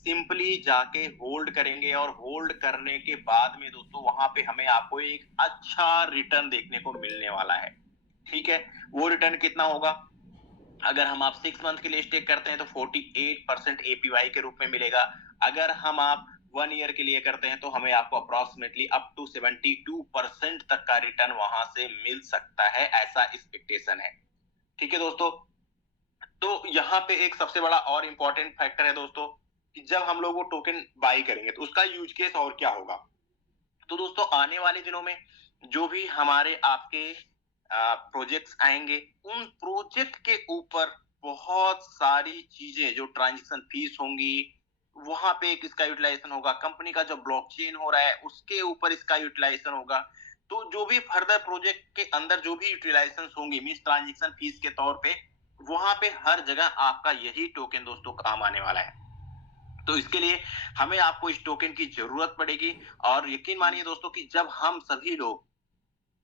Simply जाके hold करेंगे और होल्ड करने के बाद में दोस्तों वहां पे हमें आपको एक अच्छा रिटर्न देखने को मिलने वाला है। ठीक है, वो रिटर्न कितना होगा? अगर हम आप 6 मंथ के लिए स्टेक करते हैं तो 48% एपीवाई के रूप में मिलेगा। अगर हम आप 1 ईयर के लिए करते हैं तो हमें आपको अप्रोक्सीमेटली अप टू 72% तक का रिटर्न वहां से मिल सकता है, ऐसा एक्सपेक्टेशन है। ठीक है दोस्तों, तो यहाँ पे एक सबसे बड़ा और इम्पोर्टेंट फैक्टर है दोस्तों कि जब हम लोग वो टोकन बाई करेंगे तो उसका यूज केस और क्या होगा। तो दोस्तों आने वाले दिनों में जो भी हमारे आपके प्रोजेक्ट्स आएंगे, उन प्रोजेक्ट के ऊपर बहुत सारी चीजें जो ट्रांजेक्शन फीस होंगी, वहां पे एक इसका यूटिलाइजेशन होगा, कंपनी का जो ब्लॉकचेन हो रहा है उसके ऊपर इसका यूटिलाइजेशन होगा। तो जो भी फर्दर प्रोजेक्ट के अंदर जो भी यूटिलाइजेशन होंगी मीन ट्रांजेक्शन फीस के तौर पे, वहां पे हर जगह आपका यही टोकन दोस्तों काम आने वाला है। तो इसके लिए हमें आपको इस टोकन की जरूरत पड़ेगी। और यकीन मानिए दोस्तों कि जब हम सभी लोग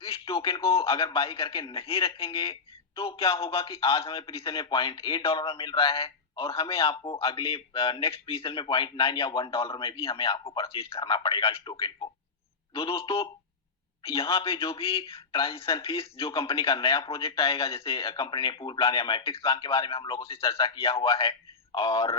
इस टोकन को अगर बाई करके नहीं रखेंगे तो क्या होगा कि आज हमें प्रीसेल में $0.8 में मिल रहा है और हमें आपको अगले नेक्स्ट प्रीसेल में 0.9 या $1 में भी हमें आपको परचेज करना पड़ेगा इस टोकन को। तो दोस्तों यहाँ पे जो भी ट्रांजेक्शन फीस जो कंपनी का नया प्रोजेक्ट आएगा, जैसे कंपनी ने पूल प्लान या मैट्रिक्स प्लान के बारे में हम लोगों से चर्चा किया हुआ है, और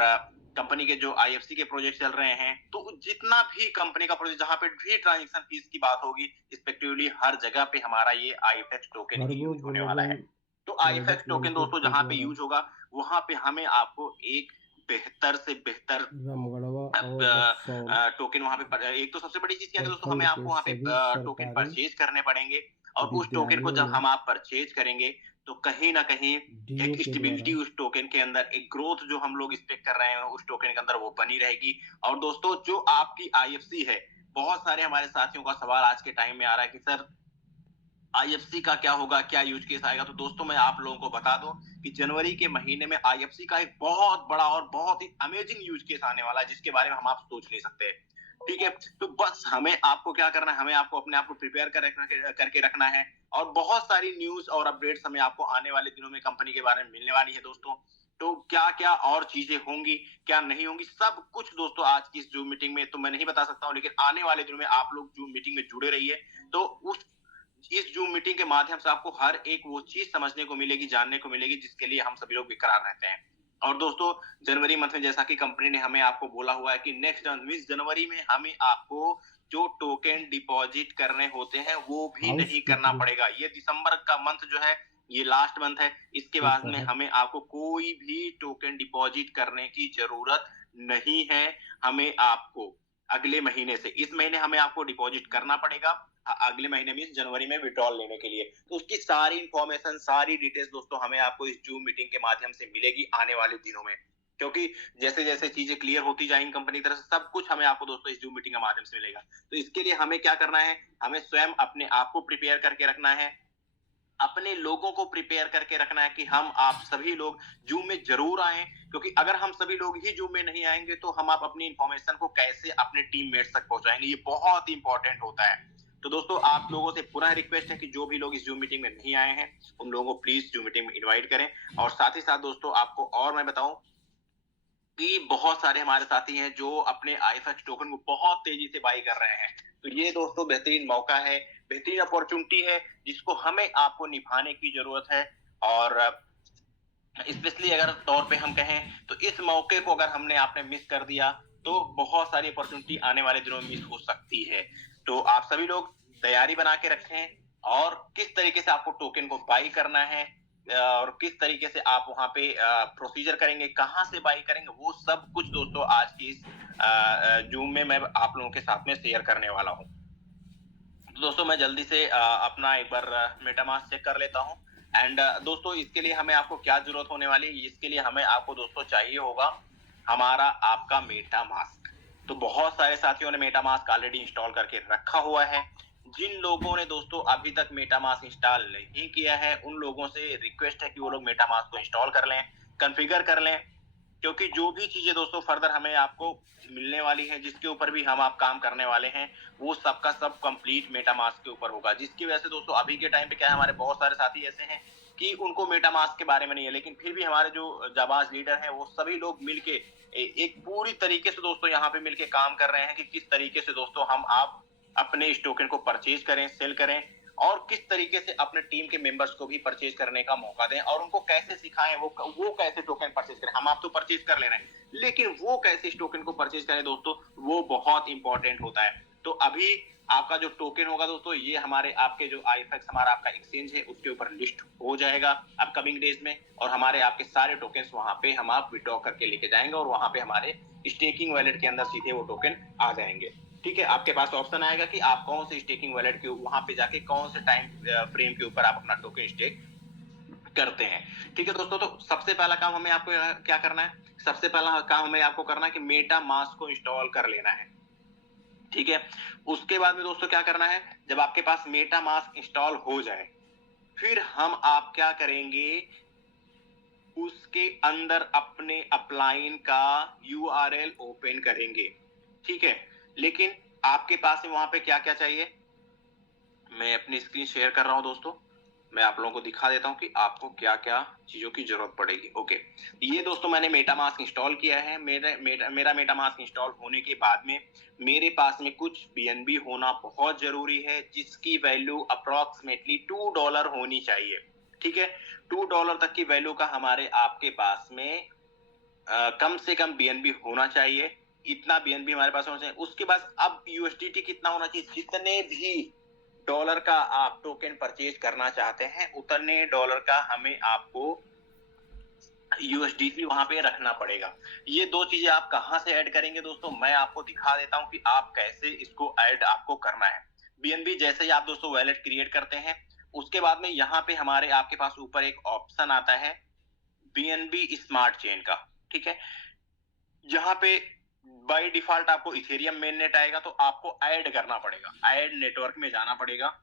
कंपनी के जो आईएफसी के प्रोजेक्ट चल रहे हैं, तो जितना भी कंपनी का प्रोजेक्ट जहां पे भी ट्रांजेक्शन फीस की बात होगी, रिस्पेक्टिवली हर जगह पे हमारा ये आईएफएक्स टोकन ही कार्गो यूज होने वाला ग्लोबल है। तो आईएफएक्स प्राइवेट टोकन लिमिटेड दोस्तों के जहां पे द्वारा यूज होगा, वहां पे हमें आपको एक बेहतर से बेहतर रामगढ़वा अब और रक्सौल टोकन वहां पे एक तो सबसे बड़ी चीज क्या है दोस्तों, हमें प्रखंड आपको के वहां पे सभी टोकन सरकारी परचेज करने पड़ेंगे। और उस टोकन को विद्यालयों जब में हम आप परचेज करेंगे तो कहीं ना कहीं डीओ एक के स्टेबिलिटी द्वारा उस टोकन के अंदर, एक ग्रोथ जो हम लोग एक्सपेक्ट कर रहे हैं उस टोकन के अंदर वो बनी रहेगी। और दोस्तों जो आपकी आईएफसी है, बहुत सारे हमारे साथियों का सवाल आज के टाइम में आ रहा है कि सर आईएफसी का क्या होगा, क्या यूज केस आएगा। तो दोस्तों मैं आप लोगों को बता दूं कि जनवरी के महीने में आईएफसी का एक बहुत बड़ा और बहुत ही अमेजिंग यूज केस आने वाला है, जिसके बारे में हम आप सोच नहीं सकते। ठीक है, तो बस हमें आपको क्या करना है, हमें आपको अपने आप को प्रिपेयर करके रखना है। और बहुत सारी न्यूज और अपडेट्स हमें आपको आने वाले दिनों में कंपनी के बारे में मिलने वाली है दोस्तों। तो क्या क्या और चीजें होंगी, क्या नहीं होंगी, सब कुछ दोस्तों आज की इस जूम मीटिंग में तो मैं नहीं बता सकता हूँ, लेकिन आने वाले दिनों में आप लोग जूम मीटिंग में जुड़े रहिए। तो उस इस जूम मीटिंग के माध्यम से आपको हर एक वो चीज समझने को मिलेगी, जानने को मिलेगी, जिसके लिए हम सभी लोग बेकरार रहते हैं। और दोस्तों जनवरी मंथ में जैसा कि कंपनी ने हमें आपको बोला हुआ है कि नेक्स्ट जनवरी में हमें आपको जो टोकन डिपॉजिट करने होते हैं वो भी हाउस नहीं करना कीपिंग पड़ेगा। ये दिसंबर का मंथ जो है, ये लास्ट मंथ है, इसके के बाद में तहत हमें आपको कोई भी टोकन डिपॉजिट करने की जरूरत नहीं है। हमें आपको अगले महीने से, इस महीने हमें आपको डिपॉजिट करना पड़ेगा, अगले महीने में जनवरी में विड्रॉल लेने के लिए। तो उसकी सारी इंफॉर्मेशन, सारी डिटेल्स दोस्तों हमें आपको इस जूम मीटिंग के माध्यम से मिलेगी आने वाले दिनों में। क्योंकि जैसे जैसे चीजें क्लियर होती जाएंगी कंपनी की तरफ से, सब कुछ हमें आपको दोस्तों इस जूम मीटिंग के माध्यम से मिलेगा। तो इसके लिए हमें क्या करना है, हमें स्वयं अपने आप को प्रिपेयर करके रखना है, अपने लोगों को प्रिपेयर करके रखना है कि हम आप सभी लोग जूम में जरूर आए। क्योंकि अगर हम सभी लोग ही जूम में नहीं आएंगे तो हम आप अपनी इंफॉर्मेशन को कैसे अपने टीममेट्स तक पहुंचाएंगे, ये बहुत इंपॉर्टेंट होता है। तो दोस्तों आप लोगों से पुनः रिक्वेस्ट है कि जो भी लोग इस जूम मीटिंग में नहीं आए हैं उन लोगों को प्लीज जूम मीटिंग में इनवाइट करें। और साथ ही साथ दोस्तों आपको और मैं बताऊं कि बहुत सारे हमारे साथी हैं जो अपने आईएफएक्स टोकन को बहुत तेजी से बाई कर रहे हैं। तो ये दोस्तों बेहतरीन मौका है, बेहतरीन अपॉर्चुनिटी है, जिसको हमें आपको निभाने की जरूरत है। और स्पेशली अगर तौर पे हम कहें तो इस मौके को अगर हमने आपने मिस कर दिया तो बहुत सारी अपॉर्चुनिटी आने वाले दिनों में मिस हो सकती है। तो आप सभी लोग तैयारी बना के रखें, और किस तरीके से आपको टोकन को बाई करना है, और किस तरीके से आप वहां पे प्रोसीजर करेंगे, कहां से बाई करेंगे, वो सब कुछ दोस्तों आज की इस जूम में मैं आप लोगों के साथ में शेयर करने वाला हूँ। तो दोस्तों मैं जल्दी से अपना एक बार मेटामास्क चेक कर लेता हूँ। एंड दोस्तों इसके लिए हमें आपको क्या जरूरत होने वाली है, इसके लिए हमें आपको दोस्तों चाहिए होगा हमारा आपका मेटामास्क। तो बहुत सारे साथियों ने मेटामास्क ऑलरेडी इंस्टॉल करके रखा हुआ है। जिन लोगों ने दोस्तों अभी तक मेटामास्क इंस्टॉल नहीं किया है उन लोगों से रिक्वेस्ट है कि वो लोग मेटामास्क को इंस्टॉल कर लें, कॉन्फ़िगर कर लें। क्योंकि जो भी चीजें दोस्तों फर्दर हमें आपको मिलने वाली है, जिसके ऊपर भी हम आप काम करने वाले हैं, वो सबका सब कंप्लीट मेटामास्क के ऊपर होगा। जिसकी वजह से दोस्तों अभी के टाइम पे क्या है, हमारे बहुत सारे साथी ऐसे हैं कि उनको मेटामास्क के बारे में नहीं है, लेकिन फिर भी हमारे जो जाबाज लीडर हैं वो सभी लोग मिलके एक पूरी तरीके से दोस्तों यहाँ पे मिलके काम कर रहे हैं कि किस तरीके से दोस्तों हम आप अपने इस टोकन को परचेज करें, सेल करें और किस तरीके से अपने टीम के मेंबर्स को भी परचेज करने का मौका दें और उनको कैसे सिखाएं वो कैसे टोकन परचेज करें। हम आप तो परचेज कर ले रहे हैं, लेकिन वो कैसे इस टोकन को परचेज करें दोस्तों, वो बहुत इंपॉर्टेंट होता है। तो अभी आपका जो टोकन होगा दोस्तों, ये हमारे आपके जो आईएफएक्स हमारा आपका एक्सचेंज है उसके ऊपर लिस्ट हो जाएगा अपकमिंग डेज में, और हमारे आपके सारे टोकन्स वहां पे हम आप विड्रॉ करके लेके जाएंगे और वहां पे हमारे स्टेकिंग वॉलेट के अंदर सीधे वो टोकन आ जाएंगे। ठीक है, आपके पास ऑप्शन आएगा कि आप कौन से स्टेकिंग वॉलेट के वहां पे जाके कौन से टाइम फ्रेम के ऊपर आप अपना टोकन स्टेक करते हैं। ठीक है दोस्तों, तो सबसे पहला काम हमें आपको क्या करना है, सबसे पहला काम हमें आपको करना है कि मेटामास्क को इंस्टॉल कर लेना है। ठीक है, उसके बाद में दोस्तों क्या करना है, जब आपके पास मेटामास्क इंस्टॉल हो जाए फिर हम आप क्या करेंगे, उसके अंदर अपने अपलाइन का यूआरएल ओपन करेंगे। ठीक है, लेकिन आपके पास में वहां पे क्या क्या चाहिए, मैं अपनी स्क्रीन शेयर कर रहा हूं दोस्तों, मैं आप लोगों को दिखा देता हूं कि आपको क्या क्या चीजों की जरूरत पड़ेगी। ओके, ये दोस्तों मैंने मेटामास्क इंस्टॉल किया है। मेरा मेटामास्क इंस्टॉल होने के बाद में मेरे पास में कुछ बीएनबी होना बहुत जरूरी है, जिसकी वैल्यू अप्रोक्सीमेटली $2 होनी चाहिए। ठीक है, $2 तक की वैल्यू का हमारे आपके पास में कम से कम बीएनबी होना चाहिए। इतना बीएनबी हमारे पास होना चाहिए। उसके बाद अब यूएसडीटी कितना होना चाहिए, जितने भी डॉलर का आप टोकन परचेज करना चाहते हैं उतने डॉलर का हमें आपको यूएसडीटी वहां पे रखना पड़ेगा। ये दो चीजें आप कहां से ऐड करेंगे दोस्तों, मैं आपको दिखा देता हूं कि आप कैसे इसको ऐड आपको करना है। बीएनबी जैसे ही आप दोस्तों वॉलेट क्रिएट करते हैं, उसके बाद में यहाँ पे हमारे आपके पास ऊपर एक ऑप्शन आता है बीएनबी स्मार्ट चेन का। ठीक है, यहाँ पे बाय डिफॉल्ट आपको इथेरियम मेननेट आएगा, तो आपको ऐड करना पड़ेगा, ऐड नेटवर्क में जाना पड़ेगा।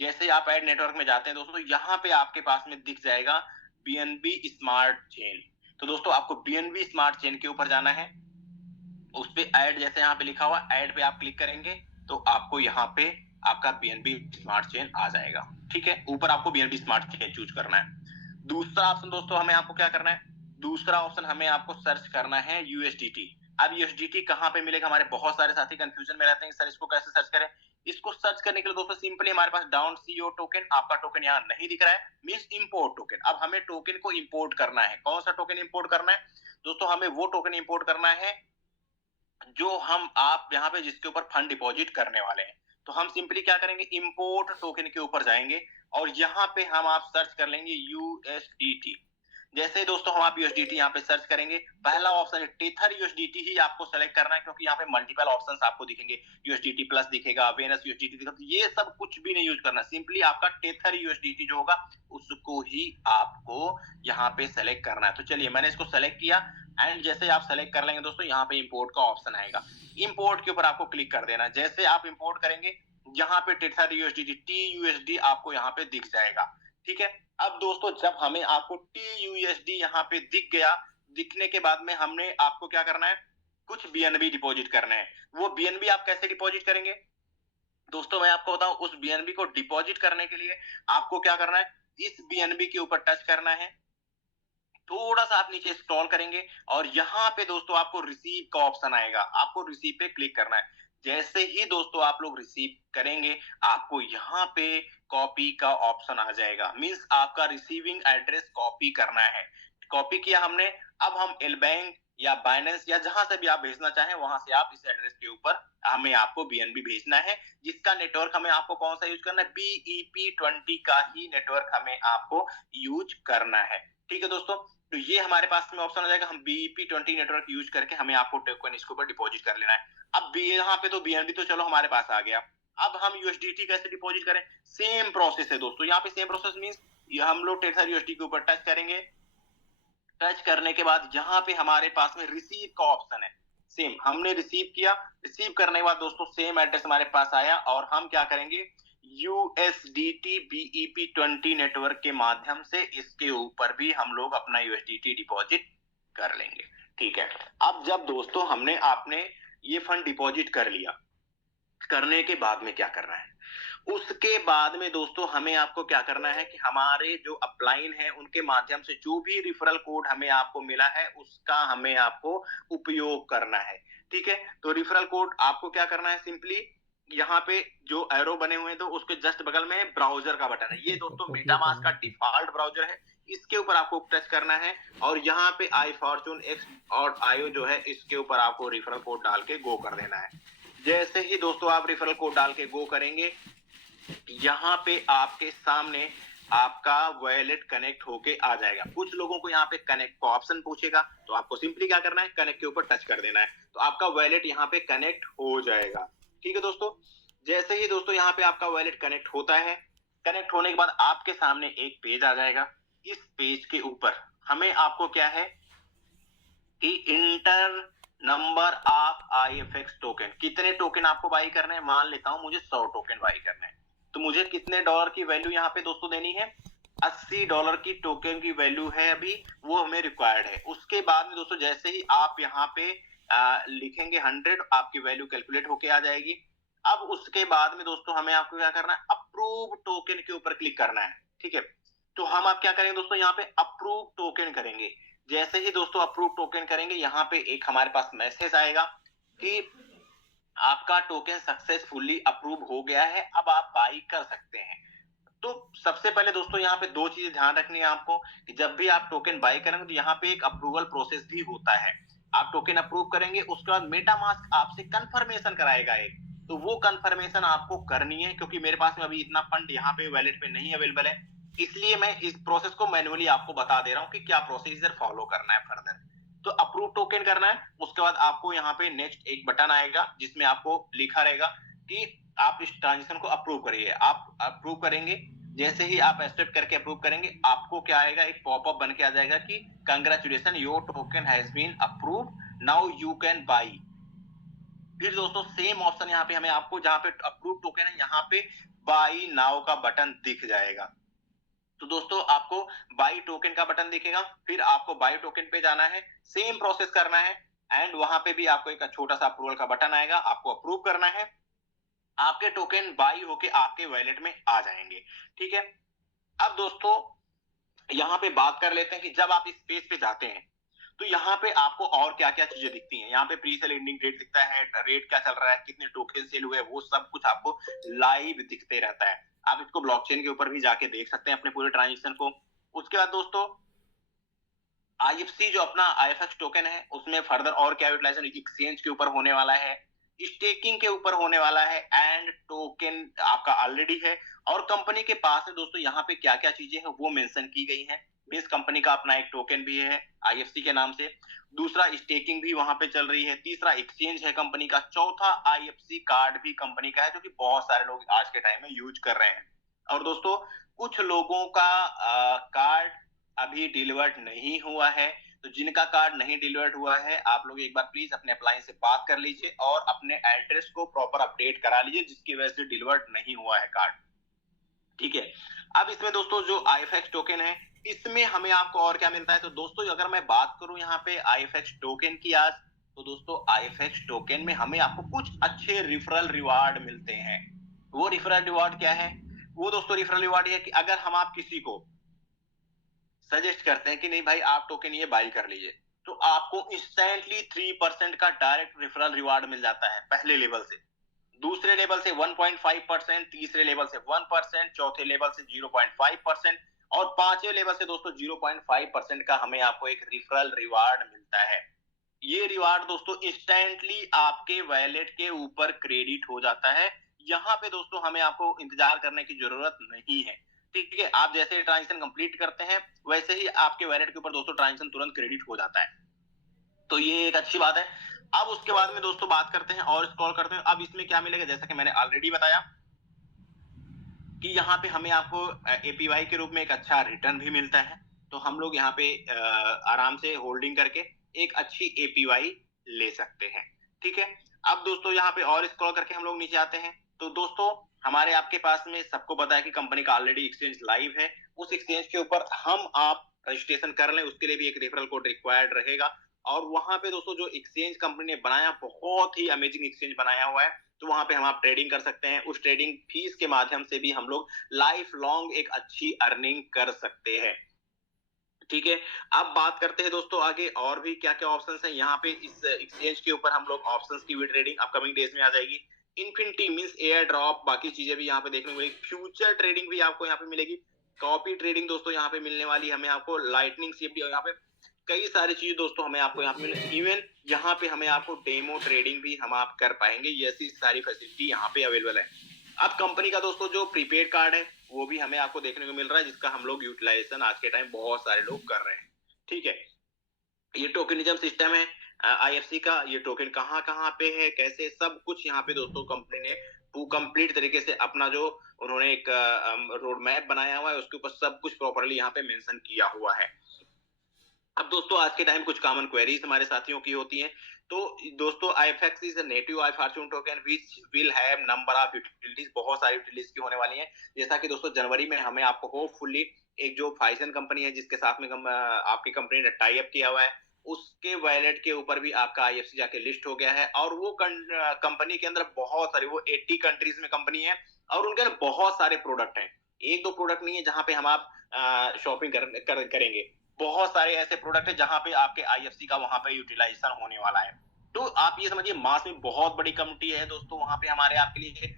जैसे आप ऐड नेटवर्क में जाते हैं दोस्तों, यहाँ पे आपके पास में दिख जाएगा बीएनबी स्मार्ट चेन। तो दोस्तों आपको बीएनबी स्मार्ट चेन के ऊपर जाना है, उस पे ऐड जैसे यहाँ पे लिखा हुआ ऐड पे आप क्लिक करेंगे तो आपको यहाँ पे आपका बीएनबी स्मार्ट चेन आ जाएगा। ठीक है, ऊपर आपको बीएनबी स्मार्ट चेन चूज करना है। दूसरा ऑप्शन दोस्तों हमें आपको क्या करना है, दूसरा ऑप्शन हमें आपको सर्च करना है यूएसडीटी। अब यूएसडीटी कहाँ पे मिलेगा, हमारे बहुत सारे साथी कंफ्यूजन में रहते हैं सर इसको कैसे सर्च करें। इसको सर्च करने के लिए दोस्तों सिंपली हमारे पास डाउन सीओ टोकन, आपका टोकन यहाँ नहीं दिख रहा है, मींस इंपोर्ट टोकन। अब हमें टोकन को इंपोर्ट करना है। कौन सा टोकन इंपोर्ट करना है दोस्तों, हमें वो टोकन इंपोर्ट करना है जो हम आप यहाँ पे जिसके ऊपर फंड डिपॉजिट करने वाले हैं। तो हम सिंपली क्या करेंगे, इंपोर्ट टोकन के ऊपर जाएंगे और यहाँ पे हम आप सर्च कर लेंगे यूएसडीटी। जैसे ही दोस्तों हम आप यूएसडीटी यहाँ पे सर्च करेंगे, पहला ऑप्शन है टेथर यूएसडीटी ही आपको सेलेक्ट करना है, क्योंकि यहाँ पे मल्टीपल ऑप्शंस आपको दिखेंगे, यूएसडीटी प्लस दिखेगा, वेनस यूएसडीटी दिखेगा, तो ये सब कुछ भी नहीं यूज करना, सिंपली आपका टेथर यूएसडीटी जो होगा उसको ही आपको यहाँ पे सेलेक्ट करना है। तो चलिए मैंने इसको सेलेक्ट किया एंड जैसे आप सेलेक्ट कर लेंगे दोस्तों, यहाँ पे इंपोर्ट का ऑप्शन आएगा, इंपोर्ट के ऊपर आपको क्लिक कर देना। जैसे आप इंपोर्ट करेंगे यहाँ पे टेथर यूएसडीटी टीयूएसडी आपको यहाँ पे दिख जाएगा। ठीक है, अब दोस्तों जब हमें आपको टीयूएसडी यहाँ पे दिख गया, दिखने के बाद में हमने आपको क्या करना है, कुछ बीएनबी डिपॉजिट करना है। वो बीएनबी आप कैसे डिपॉजिट करेंगे दोस्तों, मैं आपको बताऊं, उस बीएनबी को डिपॉजिट करने के लिए आपको क्या करना है, इस बीएनबी के ऊपर टच करना है, थोड़ा सा आप नीचे स्क्रॉल करेंगे और यहाँ पे दोस्तों आपको रिसीव का ऑप्शन आएगा, आपको रिसीव पे क्लिक करना है। जैसे ही दोस्तों आप लोग रिसीव करेंगे, आपको यहाँ पे कॉपी का ऑप्शन आ जाएगा, मींस आपका रिसीविंग एड्रेस कॉपी करना है। कॉपी किया हमने, अब हम एल बैंक या बाइनेंस या जहां से भी आप भेजना चाहें वहां से आप इस एड्रेस के ऊपर हमें आपको बीएनबी भेजना है, जिसका नेटवर्क हमें आपको कौन सा यूज करना है, BEP20 का ही नेटवर्क हमें आपको यूज करना है। ठीक है दोस्तों, तो ये हमारे पास में ऑप्शन आ जाएगा, हम BEP20 नेटवर्क यूज करके हमें आपको टोकन इसके ऊपर डिपॉजिट कर लेना है। अब यहाँ पे तो बीएनबी तो चलो हमारे पास आ गया, अब हम यूएसडीटी कैसे डिपॉजिट करें, सेम प्रोसेस है दोस्तों। यहाँ पे सेम प्रोसेस मींस हम लोग टेथर यूएसडी के ऊपर टच करेंगे, टच करने के बाद यहाँ पे हमारे पास में रिसीव का ऑप्शन है, सेम हमने रिसीव किया, रिसीव करने के बाद दोस्तों सेम एड्रेस हमारे पास आया और हम क्या करेंगे, USDT BEP20 नेटवर्क के माध्यम से इसके ऊपर भी हम लोग अपना USDT डिपॉजिट कर लेंगे। ठीक है, अब जब दोस्तों हमने आपने ये फंड डिपॉजिट कर लिया, करने के बाद में क्या करना है, उसके बाद में दोस्तों हमें आपको क्या करना है कि हमारे जो अपलाइन है उनके माध्यम से जो भी रिफरल कोड हमें आपको मिला है उसका हमें आपको उपयोग करना है। ठीक है, तो रिफरल कोड आपको क्या करना है, सिंपली यहाँ पे जो एरो बने हुए हैं तो उसके जस्ट बगल में ब्राउजर का बटन है, ये दोस्तों मेटामास्क का डिफॉल्ट ब्राउजर है, इसके ऊपर आपको टच करना है और यहाँ पे आई फॉर्चून एक्स और आयो जो है इसके ऊपर आपको रिफरल कोड डाल के गो कर देना है। जैसे ही दोस्तों आप रिफरल कोड डाल के गो करेंगे, यहाँ पे आपके सामने आपका वॉलेट कनेक्ट होके आ जाएगा। कुछ लोगों को यहाँ पे कनेक्ट का ऑप्शन पूछेगा, तो आपको सिंपली क्या करना है, कनेक्ट के ऊपर टच कर देना है, तो आपका वॉलेट यहाँ पे कनेक्ट हो जाएगा। ठीक है दोस्तों, जैसे ही दोस्तों यहाँ पे आपका वॉलेट कनेक्ट होता है, कनेक्ट होने के बाद आपके सामने एक पेज आ जाएगा। इस पेज के ऊपर हमें आपको क्या है कि inter number of IFX token, कितने टोकन आपको बाई करने हैं, मान लेता हूं मुझे 100 टोकन बाई करने हैं, तो मुझे कितने डॉलर की वैल्यू यहाँ पे दोस्तों देनी है, $80 की टोकन की वैल्यू है अभी, वो हमें रिक्वायर्ड है। उसके बाद में दोस्तों जैसे ही आप यहाँ पे लिखेंगे 100, आपकी वैल्यू कैलकुलेट होके आ जाएगी। अब उसके बाद में दोस्तों हमें आपको क्या करना है, अप्रूव टोकन के ऊपर क्लिक करना है। ठीक है, तो हम आप क्या करेंगे दोस्तों, यहाँ पे अप्रूव टोकन करेंगे। जैसे ही दोस्तों अप्रूव टोकन करेंगे, यहाँ पे एक हमारे पास मैसेज आएगा कि आपका टोकन सक्सेसफुली अप्रूव हो गया है, अब आप बाई कर सकते हैं। तो सबसे पहले दोस्तों यहाँ पे दो चीजें ध्यान रखनी है आपको कि जब भी आप टोकन बाई करेंगे तो यहाँ पे एक अप्रूवल प्रोसेस भी होता है। आप टोकन अप्रूव करेंगे, उसके बाद मेटामास्क आपसे कंफर्मेशन कराएगा एक, तो वो कंफर्मेशन आपको करनी है, क्योंकि मेरे पास में अभी इतना फंड यहाँ पे वैलेट पे नहीं अवेलेबल है, इसलिए मैं इस प्रोसेस को मैन्युअली आपको बता दे रहा हूँ कि क्या प्रोसीजर फॉलो करना है फर्दर। तो अप्रूव टोकन करना है, उसके बाद आपको यहाँ पे नेक्स्ट एक बटन आएगा जिसमें आपको लिखा रहेगा कि आप इस ट्रांजेक्शन को अप्रूव करिए। आप अप्रूव करेंगे, जैसे ही आप एक्सेप्ट करके अप्रूव करेंगे, आपको क्या आएगा, एक पॉपअप बन के आ जाएगा कि congratulation your token has been approve, now you can buy. फिर दोस्तों सेम ऑप्शन यहाँ पे हमें आपको जहाँ पे अप्रूव टोकन है यहाँ पे बाई नाउ का बटन दिख जाएगा। तो दोस्तों आपको बाई टोकन का बटन दिखेगा, फिर आपको बाई टोकन पे जाना है, सेम प्रोसेस करना है, एंड वहां पे भी आपको एक छोटा सा अप्रूवल का बटन आएगा, आपको अप्रूव करना है, आपके टोकन बाई होके आपके वॉलेट में आ जाएंगे। ठीक है, अब दोस्तों यहाँ पे बात कर लेते हैं कि जब आप इस पेज पे जाते हैं तो यहाँ पे आपको और क्या क्या चीजें दिखती हैं। यहाँ पे प्री सेल एंडिंग डेट दिखता है, रेट क्या चल रहा है, कितने टोकन सेल हुए, वो सब कुछ आपको लाइव दिखते रहता है। आप इसको ब्लॉकचेन के ऊपर भी जाके देख सकते हैं अपने पूरे ट्रांजेक्शन को। उसके बाद दोस्तों IFC जो अपना IFX टोकन है उसमें फर्दर और क्या यूटिलाइजेशन एक्सचेंज के ऊपर होने वाला है, स्टेकिंग के ऊपर होने वाला है, एंड टोकन आपका ऑलरेडी है। और कंपनी के पास है दोस्तों यहाँ पे क्या क्या चीजें हैं वो मेंशन की गई हैं। बेस कंपनी का अपना एक टोकन भी है IFC के नाम से, दूसरा स्टेकिंग भी वहां पे चल रही है, तीसरा एक्सचेंज है कंपनी का, चौथा IFC कार्ड भी कंपनी का है जो कि बहुत सारे लोग आज के टाइम में यूज कर रहे हैं। और दोस्तों कुछ लोगों का कार्ड अभी डिलीवर्ड नहीं हुआ है, तो जिनका कार्ड नहीं डिलीवर्ड हुआ है आप लोग एक बार प्लीज अपने अप्लायंस से बात कर लीजिए और अपने एड्रेस को प्रॉपर अपडेट करा लीजिए जिसकी वजह से डिलीवर्ड नहीं हुआ है कार्ड। ठीक है, अब इसमें दोस्तों जो IFX टोकन है इसमें हमें आपको और क्या मिलता है, तो दोस्तों अगर मैं बात करूं यहाँ पे IFX टोकन की आज, तो दोस्तों IFX टोकन में हमें आपको कुछ अच्छे रिफरल रिवार्ड मिलते हैं। वो रिफरल रिवार्ड क्या है, वो दोस्तों रिफरल रिवार्ड है कि अगर हम आप किसी को सजेस्ट करते हैं कि नहीं भाई आप टोकन ये बाई कर लीजिए, तो आपको इंस्टेंटली 3% का डायरेक्ट रेफरल रिवार्ड मिल जाता है पहले लेवल से, दूसरे लेवल से 1.5%, तीसरे लेवल से 1%, चौथे लेवल से 0.5% और पांचवें लेवल से दोस्तों 0.5% का हमें आपको एक रिफरल रिवार्ड मिलता है। ये रिवार्ड दोस्तों इंस्टेंटली आपके वॉलेट के ऊपर क्रेडिट हो जाता है। यहाँ पे दोस्तों हमें आपको इंतजार करने की जरूरत नहीं है। ठीक है, आप जैसे ट्रांजेक्शन कंप्लीट करते हैं वैसे ही आपके वॉलेट के ऊपर दोस्तों ट्रांजेक्शन तुरंत क्रेडिट हो जाता है, तो ये एक अच्छी बात है। अब उसके बाद में दोस्तों बात करते हैं और स्क्रॉल करते हैं। अब इसमें क्या मिलेगा, जैसा कि मैंने ऑलरेडी बताया कि यहाँ पे हमें आपको APY के रूप में एक अच्छा रिटर्न भी मिलता है, तो हम लोग यहाँ पे आराम से होल्डिंग करके एक अच्छी APY ले सकते हैं। ठीक है, अब दोस्तों यहाँ पे और स्क्रॉल करके हम लोग नीचे आते हैं, तो दोस्तों हमारे आपके पास में सबको पता है कि कंपनी का ऑलरेडी एक्सचेंज लाइव है, उस एक्सचेंज के ऊपर हम आप रजिस्ट्रेशन कर लें, उसके लिए भी एक रेफरल कोड रिक्वायर्ड रहेगा। और वहां पे दोस्तों जो एक्सचेंज कंपनी ने बनाया, बहुत ही अमेजिंग एक्सचेंज बनाया हुआ है। तो वहां पे हम आप ट्रेडिंग कर सकते हैं। उस ट्रेडिंग फीस के माध्यम से भी हम लोग लाइफ लॉन्ग एक अच्छी अर्निंग कर सकते हैं। ठीक है, अब बात करते हैं दोस्तों आगे और भी क्या क्या ऑप्शंस हैं यहाँ पे। इस एक्सचेंज के ऊपर हम लोग ऑप्शंस की भी ट्रेडिंग अपकमिंग डेज में आ जाएगी। इन्फिनिटी मींस एयर ड्रॉप, बाकी चीजें भी यहाँ पे देखने को मिलेगी। फ्यूचर ट्रेडिंग भी आपको यहाँ पे मिलेगी। कॉपी ट्रेडिंग दोस्तों यहाँ पे मिलने वाली हमें, आपको लाइटनिंग से भी यहाँ पे कई सारी चीजें दोस्तों हमें आपको यहाँ पे मिले। इवन यहाँ पे हमें आपको डेमो ट्रेडिंग भी हम आप कर पाएंगे। ये ऐसी सारी फैसिलिटी यहाँ पे अवेलेबल है। अब कंपनी का दोस्तों जो प्रीपेड कार्ड है वो भी हमें आपको देखने को मिल रहा है, जिसका हम लोग यूटिलाइजेशन आज के टाइम बहुत सारे लोग कर रहे हैं। ठीक है, ये टोकनिज्म सिस्टम है आईएफसी का। ये टोकन कहाँ कहाँ पे है, कैसे, सब कुछ यहाँ पे दोस्तों कंपनी ने कंप्लीट तरीके से अपना जो उन्होंने एक रोड मैप बनाया हुआ है, उसके ऊपर सब कुछ प्रॉपरली यहाँ पे मेंशन किया हुआ है। अब दोस्तों आज के टाइम कुछ कॉमन क्वेरीज हमारे साथियों की होती हैं। तो दोस्तों IFX is a native I Fortune token which will have number of utilities, बहुत सारी यूटिलिटीज की होने वाली हैं। जैसा कि दोस्तों जनवरी में हमें आपको होपफुली एक जो फाइजन कंपनी है जिसके साथ में आपकी कंपनी ने टाई अप किया हुआ है, उसके वैलेट के ऊपर भी आपका आईएफसी जाके लिस्ट हो गया है। और वो कंपनी के अंदर बहुत सारी, वो 80 कंट्रीज में कंपनी है और उनके अंदर बहुत सारे प्रोडक्ट हैं। एक दो प्रोडक्ट नहीं है जहां पे हम आप शॉपिंग करेंगे। बहुत सारे ऐसे प्रोडक्ट है जहां पे आपके आईएफसी का वहां पे यूटिलाइजेशन होने वाला है। तो आप ये समझिए मास में बहुत बड़ी कम्युनिटी है दोस्तों वहां पे हमारे आपके लिए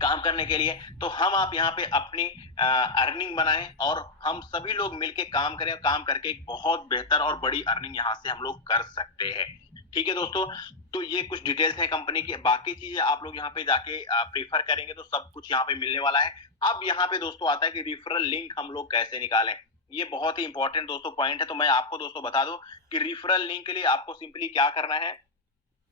काम करने के लिए। तो हम आप यहाँ पे अपनी अर्निंग बनाएं और हम सभी लोग मिलके काम करें, काम करके एक बहुत बेहतर और बड़ी अर्निंग यहाँ से हम लोग कर सकते हैं। ठीक है दोस्तों, तो ये कुछ डिटेल्स है कंपनी की। बाकी चीजें आप लोग यहाँ पे जाके प्रीफर करेंगे तो सब कुछ यहाँ पे मिलने वाला है। अब यहाँ पे दोस्तों आता है कि रिफरल लिंक हम लोग कैसे निकालें। ये बहुत ही इंपॉर्टेंट दोस्तों पॉइंट है। तो मैं आपको दोस्तों बता दूं कि रिफरल लिंक के लिए आपको सिंपली क्या करना है।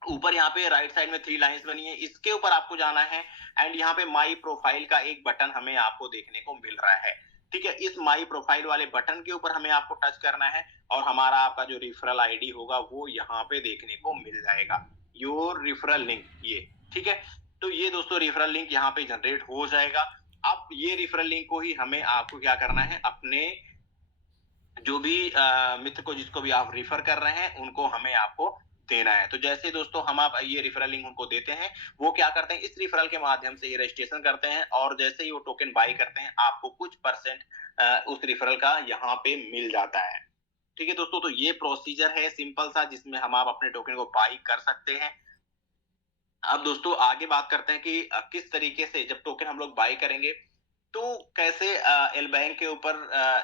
ऊपर यहाँ पे राइट साइड में 3 लाइंस बनी है, इसके ऊपर आपको जाना है एंड यहाँ पे माई प्रोफाइल का एक बटन हमें आपको देखने को मिल रहा है। ठीक है, इस माई प्रोफाइल वाले बटन के ऊपर हमें आपको टच करना है और हमारा आपका जो रिफरल आईडी होगा वो यहाँ पे देखने को मिल जाएगा, योर रिफरल लिंक। ये ठीक है, तो ये दोस्तों रिफरल लिंक यहाँ पे जनरेट हो जाएगा। अब ये रिफरल लिंक को ही हमें आपको क्या करना है, अपने जो भी मित्र को जिसको भी आप रिफर कर रहे हैं उनको हमें आपको देना है। तो जैसे दोस्तों हम आप ये रिफरल लिंक उनको देते हैं, वो क्या करते हैं, इस रिफरल के माध्यम से ये रजिस्ट्रेशन करते हैं और जैसे ही वो टोकन बाई करते हैं आपको कुछ परसेंट उस रिफरल का यहाँ पे मिल जाता है। ठीक है दोस्तों, तो ये प्रोसीजर है सिंपल सा जिसमें हम आप अपने टोकन को बाई कर सकते हैं। अब दोस्तों आगे बात करते हैं कि किस तरीके से जब टोकन हम लोग बाई करेंगे तो कैसे एल बैंक के ऊपर,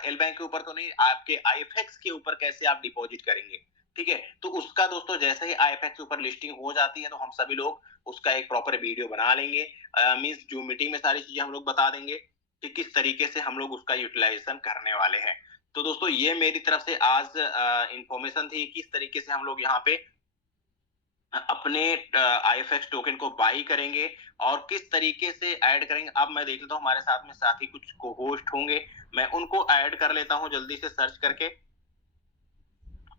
एल बैंक के ऊपर तो नहीं, आपके आईएफएक्स के ऊपर कैसे आप डिपॉजिट करेंगे। ठीक है, तो उसका दोस्तों जैसे ही आईएफएक्स के ऊपर लिस्टिंग हो जाती है तो हम सभी लोग उसका एक प्रॉपर वीडियो बना लेंगे। मींस जूम मीटिंग में सारी चीजें हम लोग बता देंगे कि किस तरीके से हम लोग उसका यूटिलाइजेशन करने वाले हैं। तो दोस्तों ये मेरी तरफ से आज इंफॉर्मेशन थी किस तरीके से हम लोग यहाँ पे अपने आईएफएक्स टोकन को बाई करेंगे और किस तरीके से ऐड करेंगे। अब मैं देख लेता हूँ हमारे साथ में साथी कुछ को होस्ट होंगे, मैं उनको ऐड कर लेता हूँ जल्दी से सर्च करके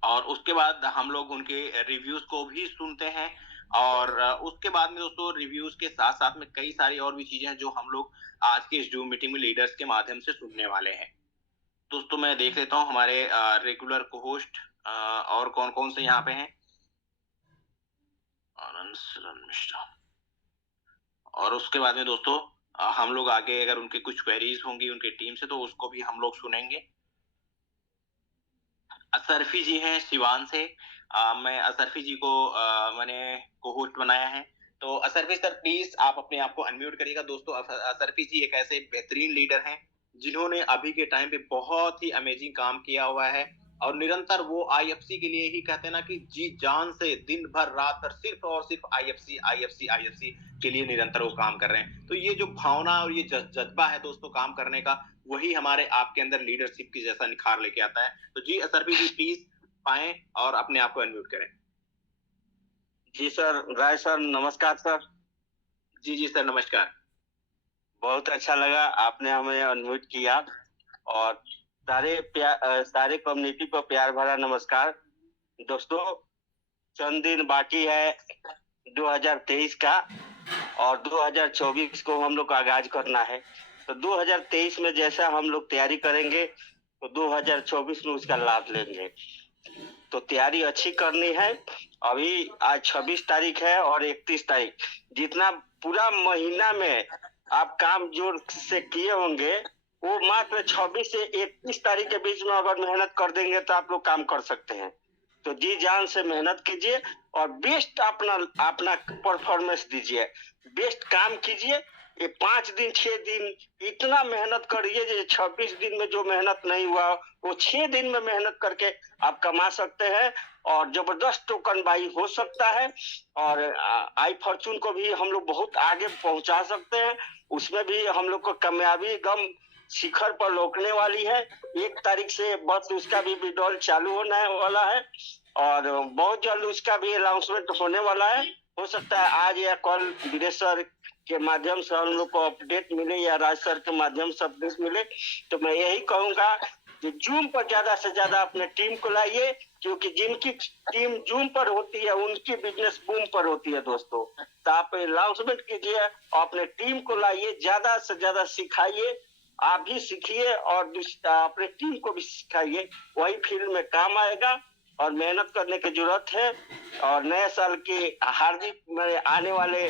और उसके बाद हम लोग उनके रिव्यूज को भी सुनते हैं। और उसके बाद में दोस्तों रिव्यूज के साथ साथ में कई सारी और भी चीजें हैं जो हम लोग आज के इस जूम मीटिंग में लीडर्स के माध्यम से सुनने वाले हैं। दोस्तों मैं देख लेता हूँ हमारे रेगुलर को होस्ट और कौन कौन से यहाँ पे हैं। आनंद सरण मिश्रा, और उसके बाद में दोस्तों हम लोग आगे अगर उनके कुछ क्वेरीज होंगी उनके टीम से तो उसको भी हम लोग सुनेंगे। असरफी जी हैं सिवान से, मैं असरफी जी को मैंने को होस्ट बनाया है। तो असरफी सर प्लीज आप अपने आप को अनम्यूट करिएगा। दोस्तों असरफी जी एक ऐसे बेहतरीन लीडर हैं जिन्होंने अभी के टाइम पे बहुत ही अमेजिंग काम किया हुआ है और निरंतर वो आईएफसी के लिए ही कहते हैं ना कि जी जान से दिन भर रात भर सिर्फ और सिर्फ आईएफसी आईएफसी आईएफसी के लिए निरंतर वो काम कर रहे हैं। तो ये जो भावना और ये जज्बा है दोस्तों काम करने का, वही हमारे आपके अंदर लीडरशिप की जैसा निखार लेके आता है। तो जी असरफी जी प्लीज पाएं और अपने आप को अनम्यूट करें। जी सर, राय सर नमस्कार सर। जी जी सर नमस्कार। बहुत अच्छा लगा आपने हमें अनम्यूट किया और सारे कम्युनिटी को प्यार भरा नमस्कार। दोस्तों चंद दिन बाकी है 2023 का और 2024 को हम लोग आगाज करना है। तो 2023 में जैसा हम लोग तैयारी करेंगे तो 2024 में उसका लाभ लेंगे। तो तैयारी अच्छी करनी है। अभी आज 26 तारीख है और 31 तारीख, जितना पूरा महीना में आप काम जोर से किए होंगे वो मात्र 26 से 31 तारीख के बीच में अगर मेहनत कर देंगे तो आप लोग काम कर सकते हैं। तो जी जान से मेहनत कीजिए और बेस्ट अपना अपना परफॉर्मेंस दीजिए, बेस्ट काम कीजिए। ये 5 दिन 6 दिन इतना मेहनत करिए, जो 26 दिन में जो मेहनत नहीं हुआ वो 6 दिन में मेहनत करके आप कमा सकते हैं और जबरदस्त टोकन बाई हो सकता है। और आई फॉर्चून को भी हम लोग बहुत आगे पहुंचा सकते हैं। उसमें भी हम लोग को कामयाबी एकदम शिखर पर लौटने वाली है। 1 तारीख से बस उसका भी विड्रॉल चालू होने वाला है और बहुत जल्द उसका भी अनाउंसमेंट होने वाला है। हो सकता है आज या कल विदेश सर के माध्यम से हम लोग को अपडेट मिले या राज सर के माध्यम से अपडेट मिले। तो मैं यही कहूंगा कि जूम पर ज्यादा से ज्यादा अपने टीम को लाइए, क्योंकि जिनकी टीम जूम पर होती है उनकी बिजनेस बूम पर होती है दोस्तों। तो आप अनाउंसमेंट कीजिए और अपने टीम को लाइए, ज्यादा से ज्यादा सिखाइए, आप भी सीखिए और अपने टीम को भी सिखाइए, वही फील्ड में काम आएगा और मेहनत करने की जरूरत है। और नए साल की हार्दिक मेरे आने वाले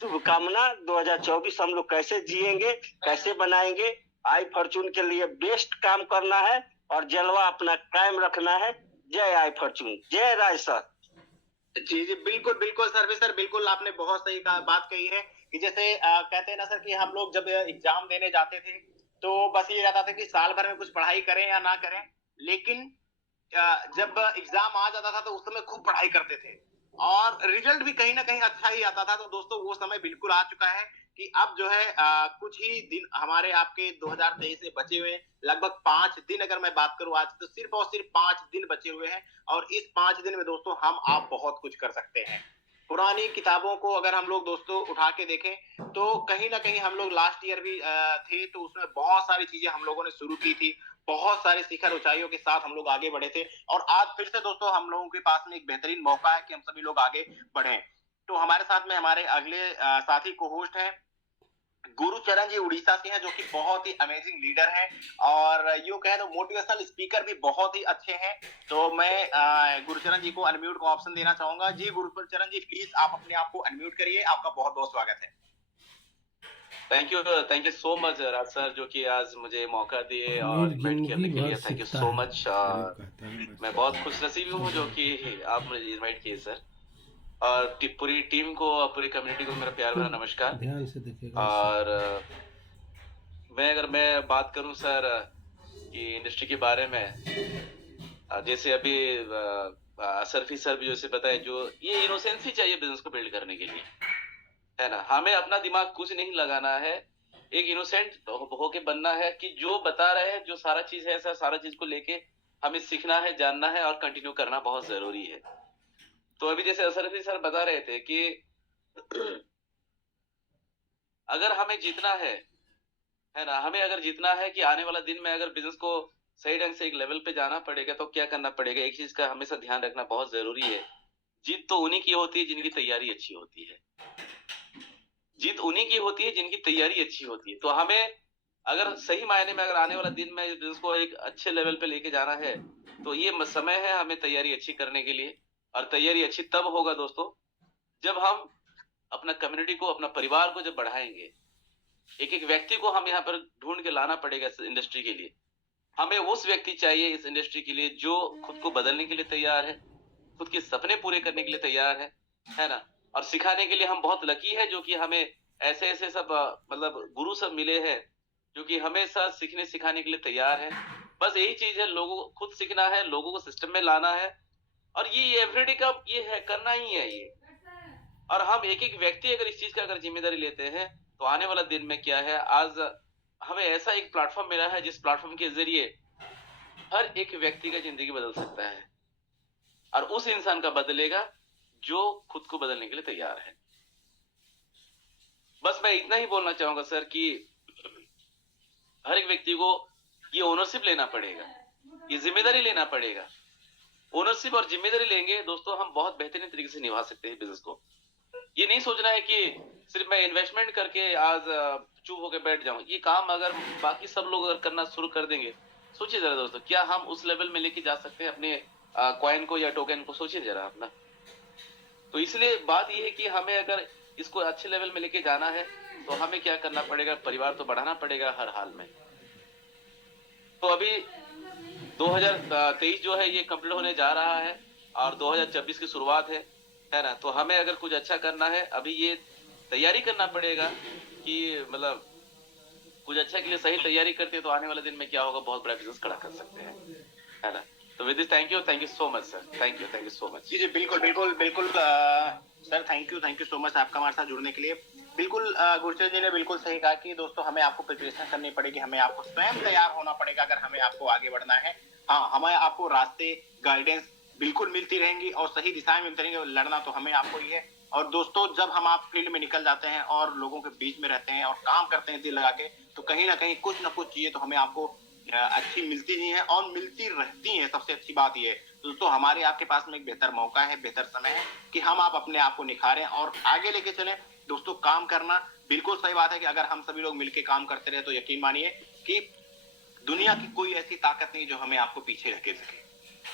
शुभकामना। 2024 हम लोग कैसे जिएंगे, कैसे बनाएंगे, आई फॉर्चून के लिए बेस्ट काम करना है और जलवा अपना कायम रखना है। जय आई फॉर्चून, जय राय सर। जी जी बिल्कुल बिल्कुल सर बिल्कुल आपने बहुत सही बात कही है कि जैसे कहते हैं ना सर कि हम लोग जब एग्जाम देने जाते थे तो बस ये रहता था कि साल भर में कुछ पढ़ाई करें या ना करें, लेकिन जब एग्जाम आ जाता था तो उस समय खूब पढ़ाई करते थे और रिजल्ट भी कहीं ना कहीं अच्छा ही आता था। तो दोस्तों वो समय बिल्कुल आ चुका है कि अब जो है कुछ ही दिन हमारे आपके 2023 से बचे हुए, लगभग 5 दिन अगर मैं बात करूं आज, तो सिर्फ और सिर्फ 5 दिन बचे हुए हैं और इस 5 दिन में दोस्तों हम आप बहुत कुछ कर सकते हैं। पुरानी किताबों को अगर हम लोग दोस्तों उठा के देखें तो कहीं ना कहीं हम लोग लास्ट ईयर भी थे, तो उसमें बहुत सारी चीजें हम लोगों ने शुरू की थी, बहुत सारे शिखर ऊंचाइयों के साथ हम लोग आगे बढ़े थे और आज फिर से दोस्तों हम लोगों के पास में एक बेहतरीन मौका है कि हम सभी लोग आगे बढ़ें। तो हमारे साथ में हमारे अगले साथी को होस्ट हैं गुरुचरण जी, उड़ीसा से हैं, जो कि बहुत ही अमेजिंग लीडर हैं और यूं कहें तो मोटिवेशनल स्पीकर भी बहुत ही अच्छे हैं। तो मैं गुरुचरण जी को अनम्यूट का ऑप्शन देना चाहूंगा। जी गुरुचरण जी प्लीज आप अपने आप को अनम्यूट करिए, आपका बहुत बहुत स्वागत है। Thank you so much Raj sir, जो कि आज मुझे मौका दिए और इनवाइट करने के लिए थैंक यू सो मच। मैं बहुत खुश नसीब हूँ जो कि आप मुझे इनवाइट किए सर, और पूरी टीम को और पूरी कम्युनिटी को मेरा प्यार भरा नमस्कार। ध्यान से देखिएगा। और मैं बात करूं सर कि इंडस्ट्री के बारे में, जैसे अभी सरफी सर भी जैसे बताए, जो ये इनोसेंसी चाहिए बिजनेस को बिल्ड करने के लिए, है ना। हमें अपना दिमाग कुछ नहीं लगाना है, एक इनोसेंट होके बनना है कि जो बता रहे हैं जो सारा चीज है, सारा चीज को लेके हमें सीखना है, जानना है और कंटिन्यू करना बहुत जरूरी है। तो अभी जैसे सरफी सर बता रहे थे कि अगर हमें जीतना है ना, हमें अगर जीतना है कि आने वाला दिन में अगर बिजनेस को सही ढंग से एक लेवल पे जाना पड़ेगा तो क्या करना पड़ेगा। एक चीज का हमेशा ध्यान रखना बहुत जरूरी है, जीत तो उन्हीं की होती है जिनकी तैयारी अच्छी होती है। जीत उन्हीं की होती है जिनकी तैयारी अच्छी होती है। तो हमें अगर सही मायने में अगर आने वाला दिन में बिजनेस को एक अच्छे लेवल पे लेके जाना है तो ये समय है हमें तैयारी अच्छी करने के लिए। और तैयारी अच्छी तब होगा दोस्तों जब हम अपना कम्युनिटी को, अपना परिवार को जब बढ़ाएंगे। एक एक व्यक्ति को हम यहाँ पर ढूंढ के लाना पड़ेगा इस इंडस्ट्री के लिए। हमें उस व्यक्ति चाहिए इस इंडस्ट्री के लिए जो खुद को बदलने के लिए तैयार है, खुद के सपने पूरे करने के लिए तैयार है ना। और सिखाने के लिए हम बहुत लकी है जो कि हमें ऐसे ऐसे सब मतलब गुरु सब मिले हैं जो कि हमेशा सीखने सिखाने के लिए तैयार है। बस यही चीज है, लोगों को खुद सीखना है, लोगों को सिस्टम में लाना है और ये एवरीडे का ये है, करना ही है ये। और हम एक एक व्यक्ति अगर इस चीज का अगर जिम्मेदारी लेते हैं तो आने वाला दिन में क्या है, आज हमें ऐसा एक प्लेटफॉर्म मिला है जिस प्लेटफॉर्म के जरिए हर एक व्यक्ति का जिंदगी बदल सकता है और उस इंसान का बदलेगा जो खुद को बदलने के लिए तैयार है। बस मैं इतना ही बोलना चाहूंगा सर कि हर एक व्यक्ति को ये ओनरशिप लेना पड़ेगा, ये जिम्मेदारी लेना पड़ेगा। ओनरशिप और जिम्मेदारी लेंगे दोस्तों, हम बहुत बेहतरीन तरीके से निभा सकते हैं बिजनेस को। ये नहीं सोचना है कि सिर्फ मैं इन्वेस्टमेंट करके आज चुप होकर बैठ जाऊं। ये काम अगर बाकी सब लोग अगर करना शुरू कर देंगे, सोचिए जरा दोस्तों, क्या हम उस लेवल में लेके जा सकते हैं अपने कॉइन को या टोकन को, सोचिए जरा अपना। तो इसलिए बात ये है कि हमें अगर इसको अच्छे लेवल में लेके जाना है तो हमें क्या करना पड़ेगा, परिवार तो बढ़ाना पड़ेगा हर हाल में। तो अभी 2023 जो है ये कंप्लीट होने जा रहा है और 2026 की शुरुआत है ना। तो हमें अगर कुछ अच्छा करना है, अभी ये तैयारी करना पड़ेगा कि मतलब कुछ अच्छा के लिए सही तैयारी करते हैं तो आने वाले दिन में क्या होगा, बहुत बड़ा बिजनेस खड़ा कर सकते हैं, है ना। तो with this thank you so much sir, thank you so much. जी जी बिल्कुल बिल्कुल बिल्कुल sir, thank you so much आपका हमारे साथ जुड़ने के लिए। बिल्कुल गुरचर जी ने बिल्कुल सही कहा कि दोस्तों हमें आपको प्रिपरेशन करनी पड़ेगी, हमें आपको स्वयं तैयार होना पड़ेगा अगर हमें आपको आगे बढ़ना है। हाँ, हमें आपको रास्ते गाइडेंस बिल्कुल मिलती रहेंगी और सही दिशा में मिलती रहेंगी, और लड़ना तो हमें आपको ही है। और दोस्तों जब हम आप फील्ड में निकल जाते हैं और लोगों के बीच में रहते हैं और काम करते हैं दिल लगा के, तो कहीं ना कहीं कुछ ना कुछ चीजें तो हमें आपको अच्छी मिलती ही हैं और मिलती रहती हैं। सबसे अच्छी बात ये है दोस्तों, हमारे आपके पास में एक बेहतर मौका है, बेहतर समय है कि हम आप अपने आप को निखारें और आगे लेके चलें। दोस्तों काम करना बिल्कुल सही बात है कि अगर हम सभी लोग मिलकर काम करते रहे तो यकीन मानिए कि दुनिया की कोई ऐसी ताकत नहीं जो हमें आपको पीछे ढकेल सके।